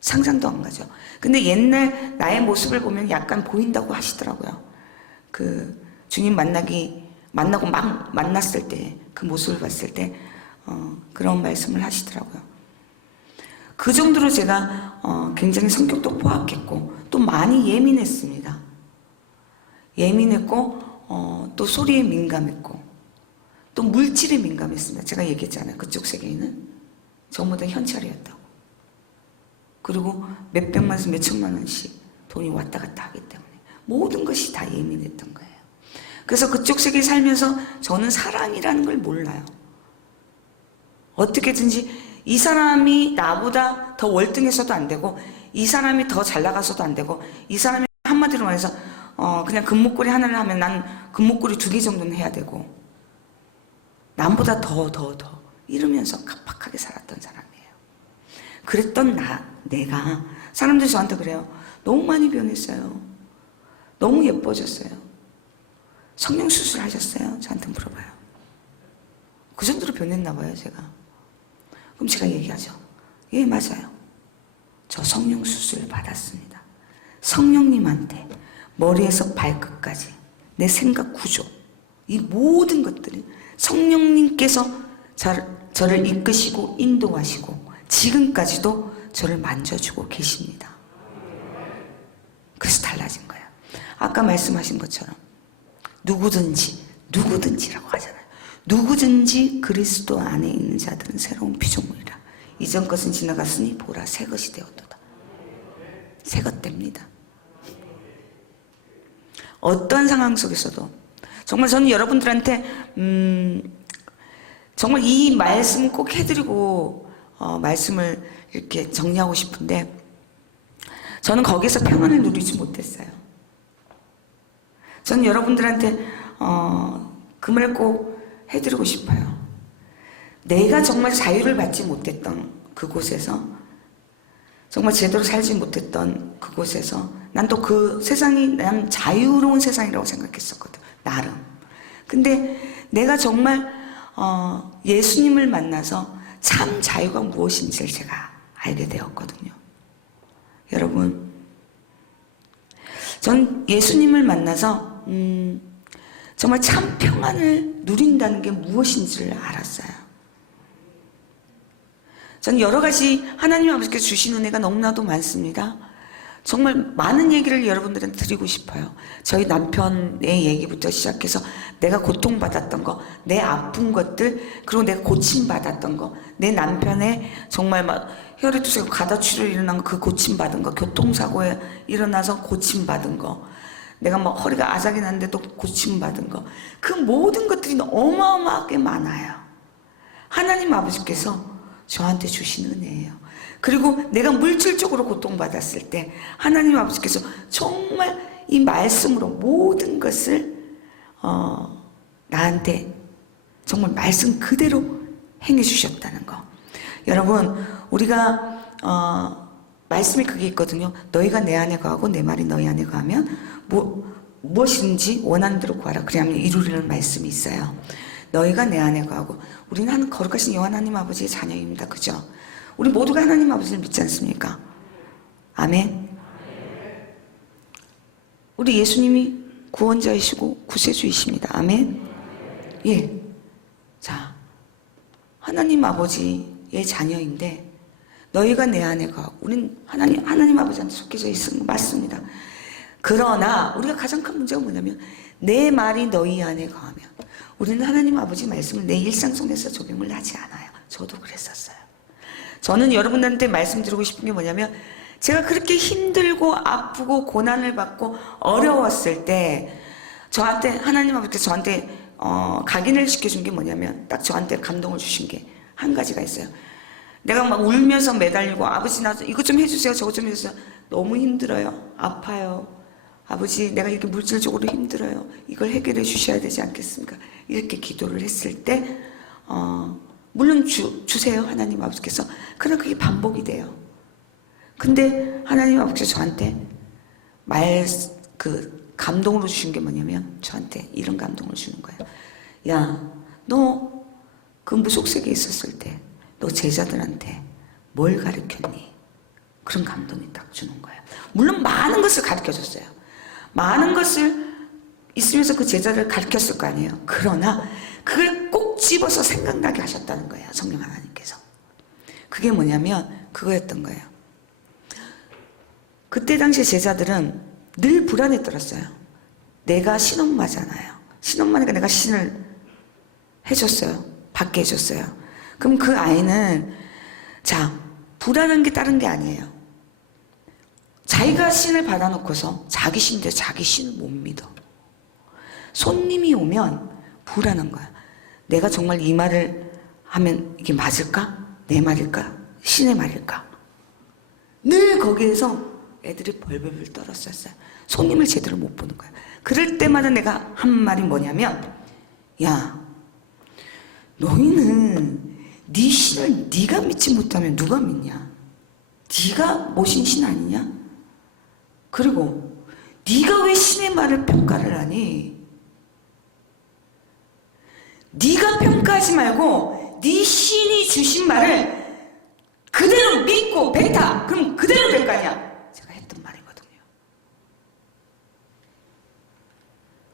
상상도 안 가죠. 근데 옛날 나의 모습을 보면 약간 보인다고 하시더라고요. 그 주님 만나고 막 만났을 때 그 모습을 봤을 때 그런 말씀을 하시더라고요. 그 정도로 제가 굉장히 성격도 포악했고 또 많이 예민했습니다. 예민했고 또 소리에 민감했고 또 물질에 민감했습니다. 제가 얘기했잖아요. 그쪽 세계에는 전부 다 현찰이었다고. 그리고 몇백만에서 몇천만 원씩 돈이 왔다 갔다 하기 때문에 모든 것이 다 예민했던 거예요. 그래서 그쪽 세계에 살면서 저는 사랑이라는 걸 몰라요. 어떻게든지 이 사람이 나보다 더 월등해서도 안 되고 이 사람이 더 잘 나가서도 안 되고 이 사람이 한마디로 말해서 그냥 금목걸이 하나를 하면 난 금목걸이 2개 정도는 해야 되고 남보다 더 이러면서 갑박하게 살았던 사람이에요. 그랬던 내가 사람들이 저한테 그래요. 너무 많이 변했어요. 너무 예뻐졌어요. 성형수술 하셨어요? 저한테 물어봐요. 그 정도로 변했나 봐요, 제가. 그럼 제가 얘기하죠. 예, 맞아요. 저 성형수술 받았습니다. 성령님한테 머리에서 발끝까지 내 생각 구조, 이 모든 것들이 성령님께서 저를 이끄시고 인도하시고 지금까지도 저를 만져주고 계십니다. 그래서 달라진 거예요. 아까 말씀하신 것처럼 누구든지라고 하잖아요. 누구든지 그리스도 안에 있는 자들은 새로운 피조물이라. 이전 것은 지나갔으니 보라 새 것이 되었도다. 새 것 됩니다. 어떤 상황 속에서도 정말 저는 여러분들한테 정말 이 말씀 꼭 해드리고 말씀을 이렇게 정리하고 싶은데 저는 거기서 평안을 누리지 못했어요. 저는 여러분들한테 그 말 꼭 해드리고 싶어요. 내가 정말 자유를 받지 못했던 그곳에서 정말 제대로 살지 못했던 그곳에서 난 또 그 세상이 난 자유로운 세상이라고 생각했었거든. 나름. 근데 내가 정말 예수님을 만나서 참 자유가 무엇인지를 제가 알게 되었거든요. 여러분, 전 예수님을 만나서 정말 참 평안을 누린다는 게 무엇인지를 알았어요. 저는 여러 가지 하나님 아버지께서 주신 은혜가 너무나도 많습니다. 정말 많은 얘기를 여러분들한테 드리고 싶어요. 저희 남편의 얘기부터 시작해서 내가 고통받았던 거, 내 아픈 것들, 그리고 내가 고침받았던 거, 내 남편의 정말 막 혈액투석에 가다출혈 일어난 거, 그 고침받은 거, 교통사고에 일어나서 고침받은 거, 내가 막 허리가 아작이 났는데도 고침받은 거, 그 모든 것들이 어마어마하게 많아요. 하나님 아버지께서 저한테 주신 은혜예요. 그리고 내가 물질적으로 고통받았을 때 하나님 아버지께서 정말 이 말씀으로 모든 것을 나한테 정말 말씀 그대로 행해 주셨다는 거. 여러분, 우리가 말씀이 그게 있거든요. 너희가 내 안에 거하고 내 말이 너희 안에 거하면 무엇이든지 원하는 대로 구하라. 그리하면 이루리라는 말씀이 있어요. 너희가 내 안에 거하고, 우리는 거룩하신 여호와 하나님 아버지의 자녀입니다. 그죠? 우리 모두가 하나님 아버지를 믿지 않습니까? 아멘. 우리 예수님이 구원자이시고 구세주이십니다. 아멘. 예. 자, 하나님 아버지의 자녀인데 너희가 내 안에 거하고, 우린 하나님 아버지한테 속해져 있는 거 맞습니다. 그러나 우리가 가장 큰 문제가 뭐냐면 내 말이 너희 안에 거하면, 우리는 하나님 아버지 말씀을 내 일상 속에서 적용을 하지 않아요. 저도 그랬었어요. 저는 여러분들한테 말씀드리고 싶은 게 뭐냐면, 제가 그렇게 힘들고 아프고 고난을 받고 어려웠을 때 저한테 하나님 아버지께서 저한테 각인을 시켜준 게 뭐냐면, 딱 저한테 감동을 주신 게 한 가지가 있어요. 내가 막 울면서 매달리고, 아버지 나 이것 좀 해주세요, 저것 좀 해주세요. 너무 힘들어요, 아파요, 아버지, 내가 이렇게 물질적으로 힘들어요. 이걸 해결해 주셔야 되지 않겠습니까? 이렇게 기도를 했을 때 물론 주세요, 하나님 아버지께서. 그러나 그게 반복이 돼요. 근데 하나님 아버지께서 저한테 감동으로 주신 게 뭐냐면, 저한테 이런 감동을 주는 거예요. 야, 너 그 무속세계에 있었을 때 너 제자들한테 뭘 가르쳤니? 그런 감동이 딱 주는 거예요. 물론 많은 것을 가르쳐줬어요. 많은 것을 있으면서 그 제자를 가르쳤을 거 아니에요. 그러나 그걸 꼭 집어서 생각나게 하셨다는 거예요, 성령 하나님께서. 그게 뭐냐면 그거였던 거예요. 그때 당시 제자들은 늘 불안에 떨었어요. 내가 신엄마잖아요. 신엄마니까 내가 신을 해줬어요. 받게 해줬어요. 그럼 그 아이는, 자, 불안한 게 다른 게 아니에요. 자기가 신을 받아놓고서 자기 신인데 자기 신을 못 믿어. 손님이 오면 불안한 거야. 내가 정말 이 말을 하면 이게 맞을까? 내 말일까? 신의 말일까? 늘 거기에서 애들이 벌벌 떨었었어요. 손님을 제대로 못 보는 거야. 그럴 때마다 내가 한 말이 뭐냐면, 야, 너희는 네 신을 네가 믿지 못하면 누가 믿냐? 네가 모신 신 아니냐? 그리고 네가 왜 신의 말을 평가를 하니? 네가 평가하지 말고 네 신이 주신 말을 그대로 믿고 뱉어. 그럼 그대로 될 거 아니야? 제가 했던 말이거든요.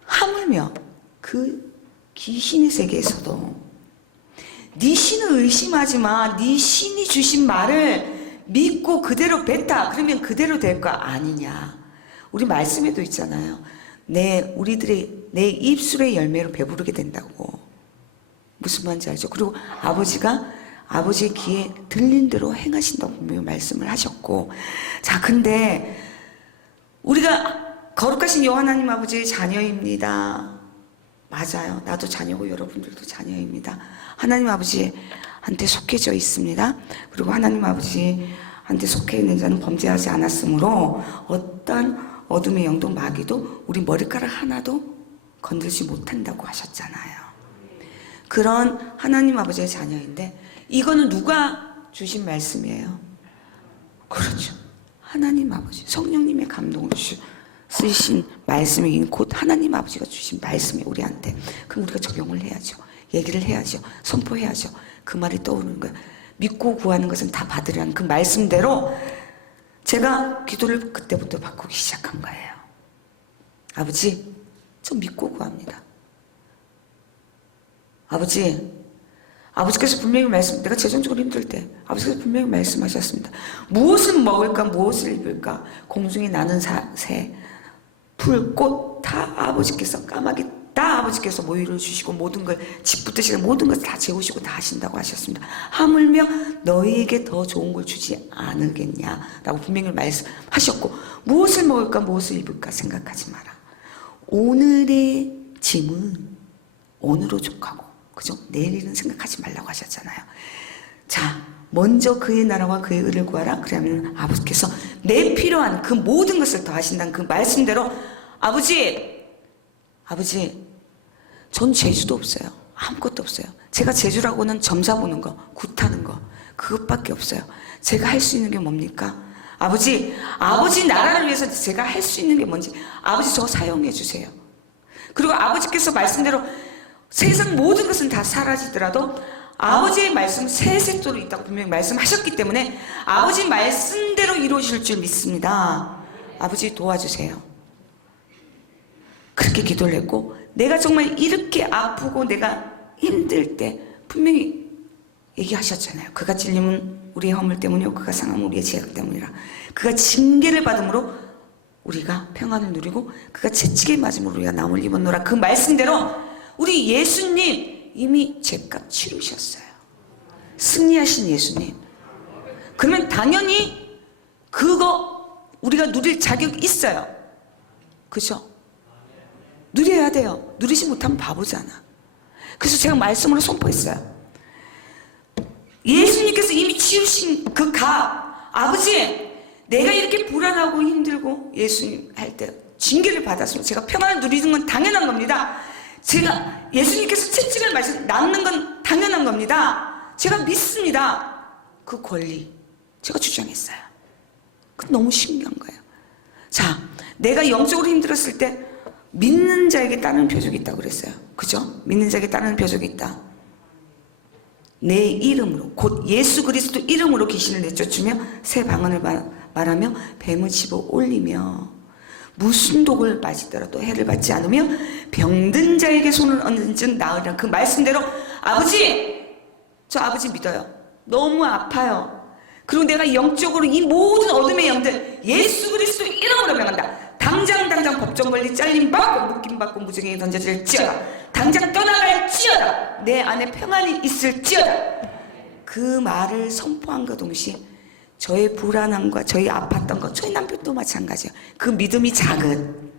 하물며 그 귀신의 세계에서도 네 신을 의심하지 마. 네 신이 주신 말을 믿고 그대로 뱉어. 그러면 그대로 될 거 아니냐. 우리 말씀에도 있잖아요. 우리들의 내 입술의 열매로 배부르게 된다고. 무슨 말인지 알죠? 그리고 아버지가 아버지의 귀에 들린 대로 행하신다고 분명히 말씀을 하셨고. 자, 근데 우리가 거룩하신 여호와님 아버지의 자녀입니다. 맞아요. 나도 자녀고 여러분들도 자녀입니다. 하나님 아버지한테 속해져 있습니다. 그리고 하나님 아버지한테 속해 있는 자는 범죄하지 않았으므로 어떤 어둠의 영도 마귀도 우리 머리카락 하나도 건들지 못한다고 하셨잖아요. 그런 하나님 아버지의 자녀인데 이거는 누가 주신 말씀이에요? 그렇죠. 하나님 아버지, 성령님의 감동을 쓰신 말씀이 곧 하나님 아버지가 주신 말씀이 우리한테. 그럼 우리가 적용을 해야죠. 얘기를 해야죠. 선포해야죠. 그 말이 떠오르는 거예요. 믿고 구하는 것은 다 받으라는 그 말씀대로 제가 기도를 그때부터 바꾸기 시작한 거예요. 아버지, 저 믿고 구합니다. 아버지께서 분명히 내가 재정적으로 힘들 때 아버지께서 분명히 말씀하셨습니다. 무엇을 먹을까, 무엇을 입을까, 공중에 나는 새, 풀, 꽃 다 아버지께서, 까마귀 다 아버지께서 모유를 주시고 모든 걸 집부터 시작 모든 걸 다 재우시고 다 하신다고 하셨습니다. 하물며 너희에게 더 좋은 걸 주지 않으겠냐라고 분명히 말씀하셨고, 무엇을 먹을까 무엇을 입을까 생각하지 마라. 오늘의 짐은 오늘로 족하고, 그죠? 내일 일은 생각하지 말라고 하셨잖아요. 자, 먼저 그의 나라와 그의 의를 구하라. 그러면 아버지께서 내 필요한 그 모든 것을 더 하신다는 그 말씀대로 아버지, 전 재주도 없어요. 아무것도 없어요. 제가 재주라고는 점사 보는 거, 굿하는 거, 그것밖에 없어요. 제가 할 수 있는 게 뭡니까? 아버지 나라를 위해서 제가 할 수 있는 게 뭔지 아버지 저 사용해 주세요. 그리고 아버지께서 말씀대로 세상 모든 것은 다 사라지더라도 아버지의 말씀 세세토로 있다고 분명히 말씀하셨기 때문에 아버지 말씀대로 이루어질 줄 믿습니다. 아버지 도와주세요. 그렇게 기도를 했고, 내가 정말 이렇게 아프고 내가 힘들 때 분명히 얘기하셨잖아요. 그가 찔림은 우리의 허물 때문이요 그가 상함은 우리의 죄악 때문이라. 그가 징계를 받음으로 우리가 평안을 누리고 그가 채찍에 맞음으로 우리가 나음을 입었노라. 그 말씀대로 우리 예수님 이미 죄값 치르셨어요. 승리하신 예수님. 그러면 당연히 그거 우리가 누릴 자격이 있어요. 그죠? 누려야 돼요. 누리지 못하면 바보잖아. 그래서 제가 말씀으로 선포했어요. 예수님께서 이미 치우신 그 값, 아버지 내가 이렇게 불안하고 힘들고 예수님 할 때 징계를 받았으면 제가 평안을 누리는 건 당연한 겁니다. 제가 예수님께서 채찍을 맞으면 낫는 건 당연한 겁니다. 제가 믿습니다. 그 권리 제가 주장했어요. 그 너무 신기한 거예요. 자, 내가 영적으로 힘들었을 때 믿는 자에게 따르는 표적이 있다고 그랬어요. 그죠? 믿는 자에게 따르는 표적이 있다. 내 이름으로 곧 예수 그리스도 이름으로 귀신을 내쫓으며 새 방언을 말하며 뱀을 집어 올리며 무슨 독을 빠지더라도 해를 받지 않으며 병든 자에게 손을 얹는 즉 나으리라. 그 말씀대로 아버지, 저 아버지 믿어요. 너무 아파요. 그리고 내가 영적으로 이 모든 어둠의 영들 예수 그리스도 이름으로 명한다. 당장 법정 권리 잘림 받고 묶임 받고 무정에게 던져질지어다. 당장 떠나갈지어다. 내 안에 평안이 있을지어다. 그 말을 선포한과 동시에 저의 불안함과 저희 아팠던 것, 저희 남편도 마찬가지예요. 그 믿음이 작은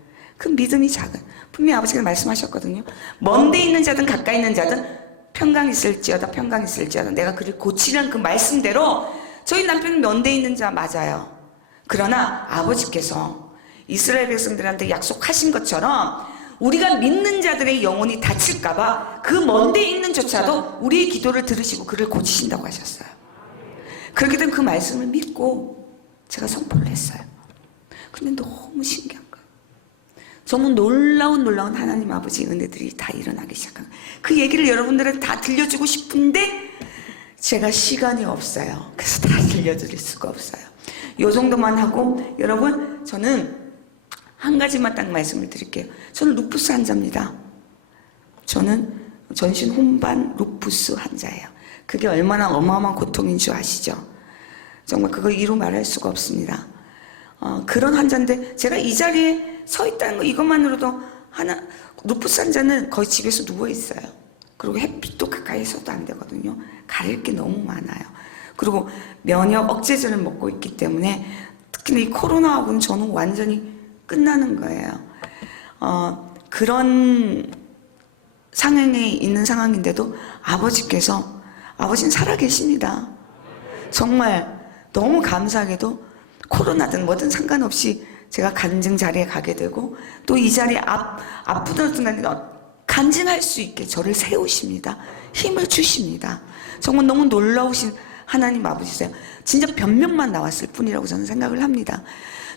분명히 아버지가 말씀하셨거든요. 먼 데 있는 자든 가까이 있는 자든 평강 있을지어다. 내가 그를 고치는 그 말씀대로 저희 남편은 먼 데 있는 자 맞아요. 그러나 아버지께서 이스라엘 백성들한테 약속하신 것처럼 우리가 믿는 자들의 영혼이 다칠까봐 그 먼 데 있는 조차도 우리의 기도를 들으시고 그를 고치신다고 하셨어요. 그렇게 된 그 말씀을 믿고 제가 선포를 했어요. 근데 너무 신기한 거예요. 정말 놀라운 하나님 아버지의 은혜들이 다 일어나기 시작한 거예요. 그 얘기를 여러분들한테 다 들려주고 싶은데 제가 시간이 없어요. 그래서 다 들려드릴 수가 없어요. 요 정도만 하고 여러분, 저는 한 가지만 딱 말씀을 드릴게요. 저는 루푸스 환자입니다. 저는 전신 혼반 루푸스 환자예요. 그게 얼마나 어마어마한 고통인 줄 아시죠? 정말 그걸 이루 말할 수가 없습니다. 그런 환자인데 제가 이 자리에 서 있다는 거 이것만으로도 루푸스 환자는 거의 집에서 누워 있어요. 그리고 햇빛도 가까이서도 안 되거든요. 가릴 게 너무 많아요. 그리고 면역 억제제를 먹고 있기 때문에 특히 이 코로나하고는 저는 완전히 끝나는 거예요. 그런 상황에 있는 상황인데도 아버지는 살아계십니다. 정말 너무 감사하게도 코로나든 뭐든 상관없이 제가 간증 자리에 가게 되고 또 이 자리에 아프던 간에 간증할 수 있게 저를 세우십니다. 힘을 주십니다. 정말 너무 놀라우신 하나님 아버지세요. 진짜 변명만 나왔을 뿐이라고 저는 생각을 합니다.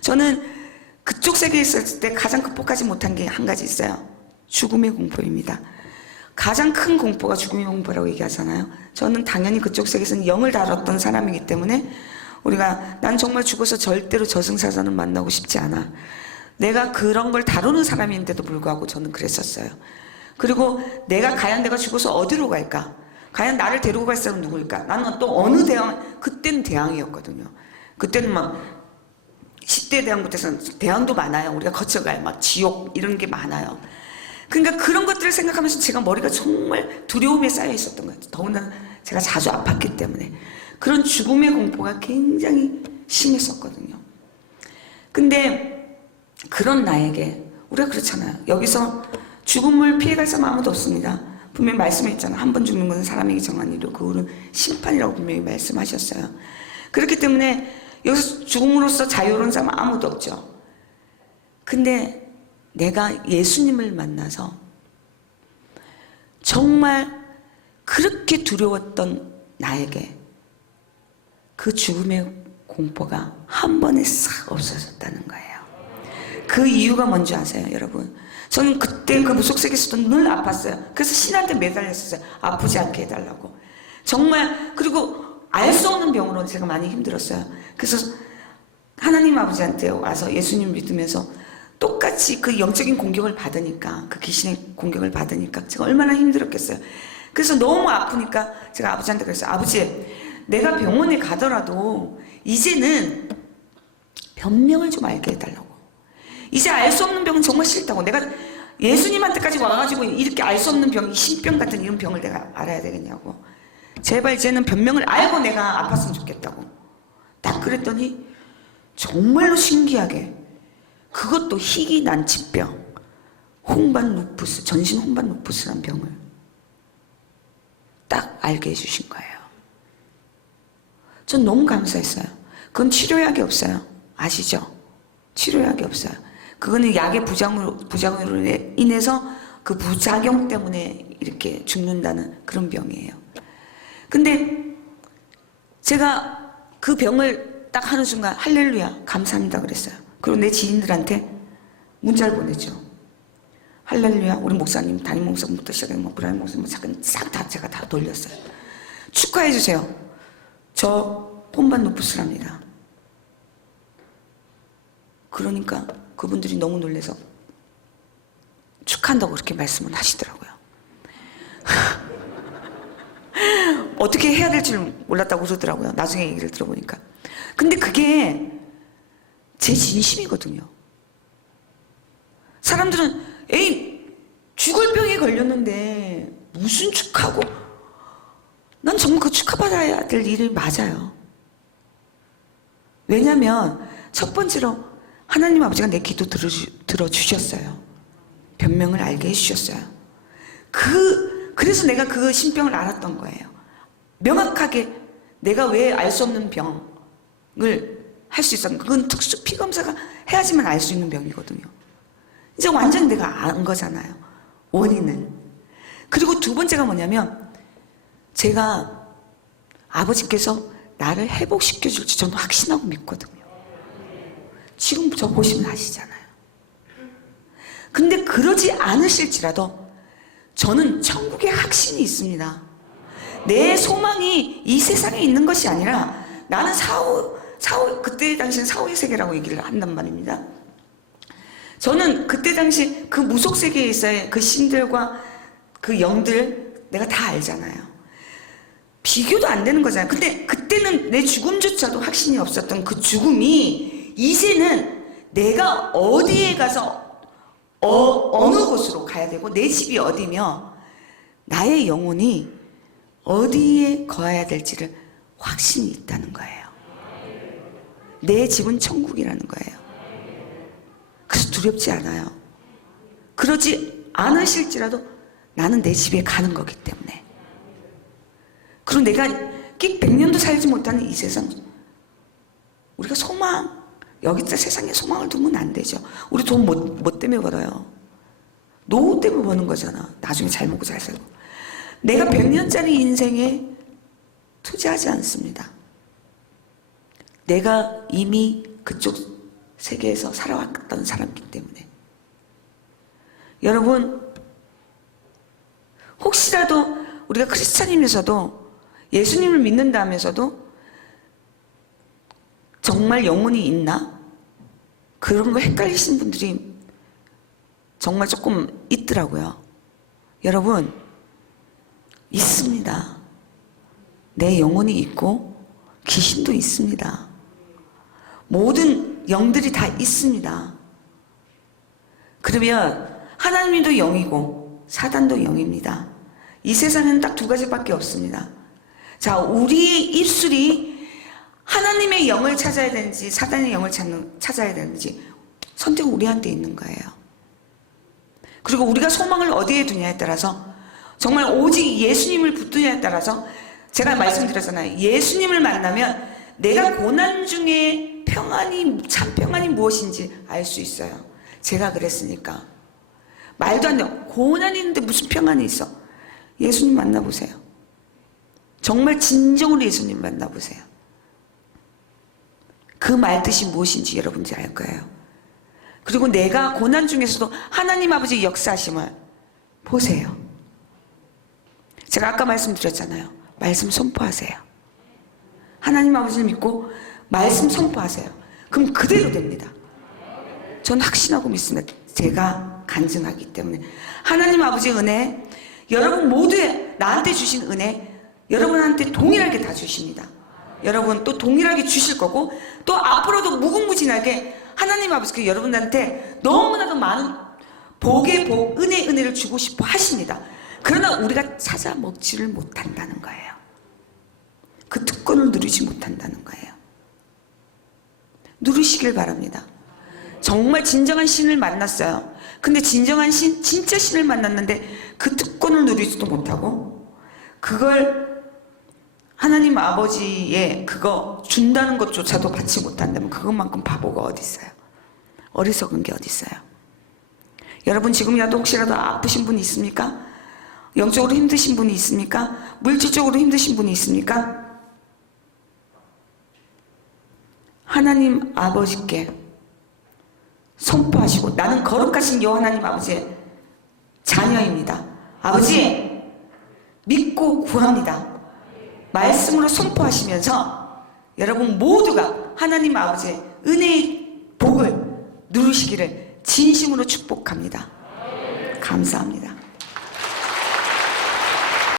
저는 그쪽 세계에 있을 때 가장 극복하지 못한 게 한 가지 있어요. 죽음의 공포입니다. 가장 큰 공포가 죽음의 공포라고 얘기하잖아요. 저는 당연히 그쪽 세계에서는 영을 다뤘던 사람이기 때문에 난 정말 죽어서 절대로 저승사자는 만나고 싶지 않아. 내가 그런 걸 다루는 사람인데도 불구하고 저는 그랬었어요. 그리고 과연 내가 죽어서 어디로 갈까? 과연 나를 데리고 갈 사람은 누구일까? 나는 또 어느 그때는 대항이었거든요. 그때는 막 10대 대항부터는 대항도 많아요. 우리가 거쳐갈 지옥 이런 게 많아요. 그러니까 그런 것들을 생각하면서 제가 머리가 정말 두려움에 쌓여 있었던 것 같아요. 더군다나 제가 자주 아팠기 때문에 그런 죽음의 공포가 굉장히 심했었거든요. 근데 그런 나에게 우리가 그렇잖아요. 여기서 죽음을 피해갈 사람 아무도 없습니다. 분명히 말씀했잖아요. 한 번 죽는 것은 사람에게 정한 일이고 그 후는 심판이라고 분명히 말씀하셨어요. 그렇기 때문에 여기서 죽음으로써 자유로운 사람 아무도 없죠. 근데 내가 예수님을 만나서 정말 그렇게 두려웠던 나에게 그 죽음의 공포가 한 번에 싹 없어졌다는 거예요. 그 이유가 뭔지 아세요, 여러분? 저는 그때 그 무속세계에서도 늘 아팠어요. 그래서 신한테 매달렸었어요. 아프지 않게 해달라고. 정말. 그리고 알 수 없는 병으로 제가 많이 힘들었어요. 그래서 하나님 아버지한테 와서 예수님 믿으면서 똑같이 그 영적인 공격을 받으니까, 그 귀신의 공격을 받으니까 제가 얼마나 힘들었겠어요. 그래서 너무 아프니까 제가 아버지한테 그랬어요. 아버지, 내가 병원에 가더라도 이제는 변명을 좀 알게 해달라고. 이제 알 수 없는 병은 정말 싫다고. 내가 예수님한테까지 와가지고 이렇게 알 수 없는 병, 신병 같은 이런 병을 내가 알아야 되겠냐고. 제발 이제는 변명을 알고 내가 아팠으면 좋겠다고. 딱 그랬더니 정말로 신기하게 그것도 희귀 난치병, 홍반 루푸스, 전신 홍반 루푸스란 병을 딱 알게 해주신 거예요. 전 너무 감사했어요. 그건 치료약이 없어요. 아시죠? 치료약이 없어요. 그거는 약의 부작용으로 인해서 그 부작용 때문에 이렇게 죽는다는 그런 병이에요. 근데 제가 그 병을 딱 하는 순간 할렐루야 감사합니다 그랬어요. 그리고 내 지인들한테 문자를 보냈죠. 할렐루야 우리 목사님 담임 목사님부터 시작해서 뭐 브라임 목사님 싹 다 제가 다 돌렸어요. 축하해 주세요. 저 폰반 루푸스랍니다. 그러니까 그분들이 너무 놀라서 축하한다고 그렇게 말씀을 하시더라고요. 어떻게 해야 될 줄 몰랐다고 그러더라고요. 나중에 얘기를 들어보니까. 근데 그게 제 진심이거든요. 사람들은 에이 죽을 병에 걸렸는데 무슨 축하고, 난 정말 그 축하받아야 될 일이 맞아요. 왜냐하면 첫 번째로 하나님 아버지가 내 기도 들어주셨어요. 변명을 알게 해주셨어요. 그래서 내가 그 신병을 알았던 거예요. 명확하게 내가 왜 알 수 없는 병을 할 수 있었는가. 그건 특수 피검사가 해야지만 알 수 있는 병이거든요. 이제 완전 내가 안 거잖아요. 원인을. 그리고 두 번째가 뭐냐면 제가 아버지께서 나를 회복시켜 줄지 저는 확신하고 믿거든요. 지금 저 보시면 아시잖아요. 근데 그러지 않으실지라도 저는 천국의 확신이 있습니다. 내 소망이 이 세상에 있는 것이 아니라 나는 그때 당시엔 사후의 세계라고 얘기를 한단 말입니다. 저는 그때 당시 그 무속 세계에 있어야 그 신들과 그 영들 내가 다 알잖아요. 비교도 안 되는 거잖아요. 근데 그때는 내 죽음조차도 확신이 없었던 그 죽음이 이제는 내가 어디에 가서 어느 곳으로 가야 되고 내 집이 어디며 나의 영혼이 어디에 거해야 될지를 확신이 있다는 거예요. 내 집은 천국이라는 거예요. 그래서 두렵지 않아요. 그러지 않으실지라도 나는 내 집에 가는 거기 때문에. 그리고 내가 끽 100년도 살지 못하는 이 세상, 우리가 여기다 세상에 소망을 두면 안 되죠. 우리 돈 뭐 때문에 벌어요? 노후 때문에 버는 거잖아. 나중에 잘 먹고 잘 살고. 내가 100년짜리 인생에 투자하지 않습니다. 내가 이미 그쪽 세계에서 살아왔던 사람이기 때문에. 여러분, 혹시라도 우리가 크리스찬이면서도 예수님을 믿는다면서도 정말 영혼이 있나? 그런 거 헷갈리시는 분들이 정말 조금 있더라고요. 여러분, 있습니다. 내 영혼이 있고 귀신도 있습니다. 모든 영들이 다 있습니다. 그러면 하나님도 영이고 사단도 영입니다. 이 세상에는 딱 두 가지밖에 없습니다. 자, 우리의 입술이 하나님의 영을 찾아야 되는지 사단의 영을 찾아야 되는지 선택은 우리한테 있는 거예요. 그리고 우리가 소망을 어디에 두냐에 따라서, 정말 오직 예수님을 붙드냐에 따라서, 제가 말씀드렸잖아요. 예수님을 만나면 내가 고난 중에 참 평안이 무엇인지 알 수 있어요. 제가 그랬으니까. 말도 안 돼요. 고난이 있는데 무슨 평안이 있어. 예수님 만나보세요. 정말 진정으로 예수님 만나보세요. 그 말 뜻이 무엇인지 여러분들이 알 거예요. 그리고 내가 고난 중에서도 하나님 아버지의 역사하심을 보세요. 제가 아까 말씀드렸잖아요. 말씀 선포하세요. 하나님 아버지를 믿고 말씀 선포하세요. 그럼 그대로 됩니다. 전 확신하고 믿습니다. 제가 간증하기 때문에. 하나님 아버지의 은혜, 여러분 모두의 나한테 주신 은혜, 여러분한테 동일하게 다 주십니다. 여러분 또 동일하게 주실 거고, 또 앞으로도 무궁무진하게 하나님 아버지께 여러분한테 너무나도 많은 복의 복, 은혜를 주고 싶어 하십니다. 그러나 우리가 찾아 먹지를 못한다는 거예요. 그 특권을 누리지 못한다는 거예요. 누리시길 바랍니다. 정말 진정한 신을 만났어요. 근데 진정한 신, 진짜 신을 만났는데 그 특권을 누리지도 못하고, 그걸 하나님 아버지의 그거 준다는 것조차도 받지 못한다면 그것만큼 바보가 어디 있어요. 어리석은 게 어디 있어요? 여러분 지금이라도 혹시라도 아프신 분이 있습니까? 영적으로 힘드신 분이 있습니까? 물질적으로 힘드신 분이 있습니까? 하나님 아버지께 선포하시고, 나는 거룩하신 여호와 하나님 아버지의 자녀입니다. 아버지 믿고 구합니다. 말씀으로 선포하시면서 여러분 모두가 하나님 아버지의 은혜의 복을 누리시기를 진심으로 축복합니다. 감사합니다.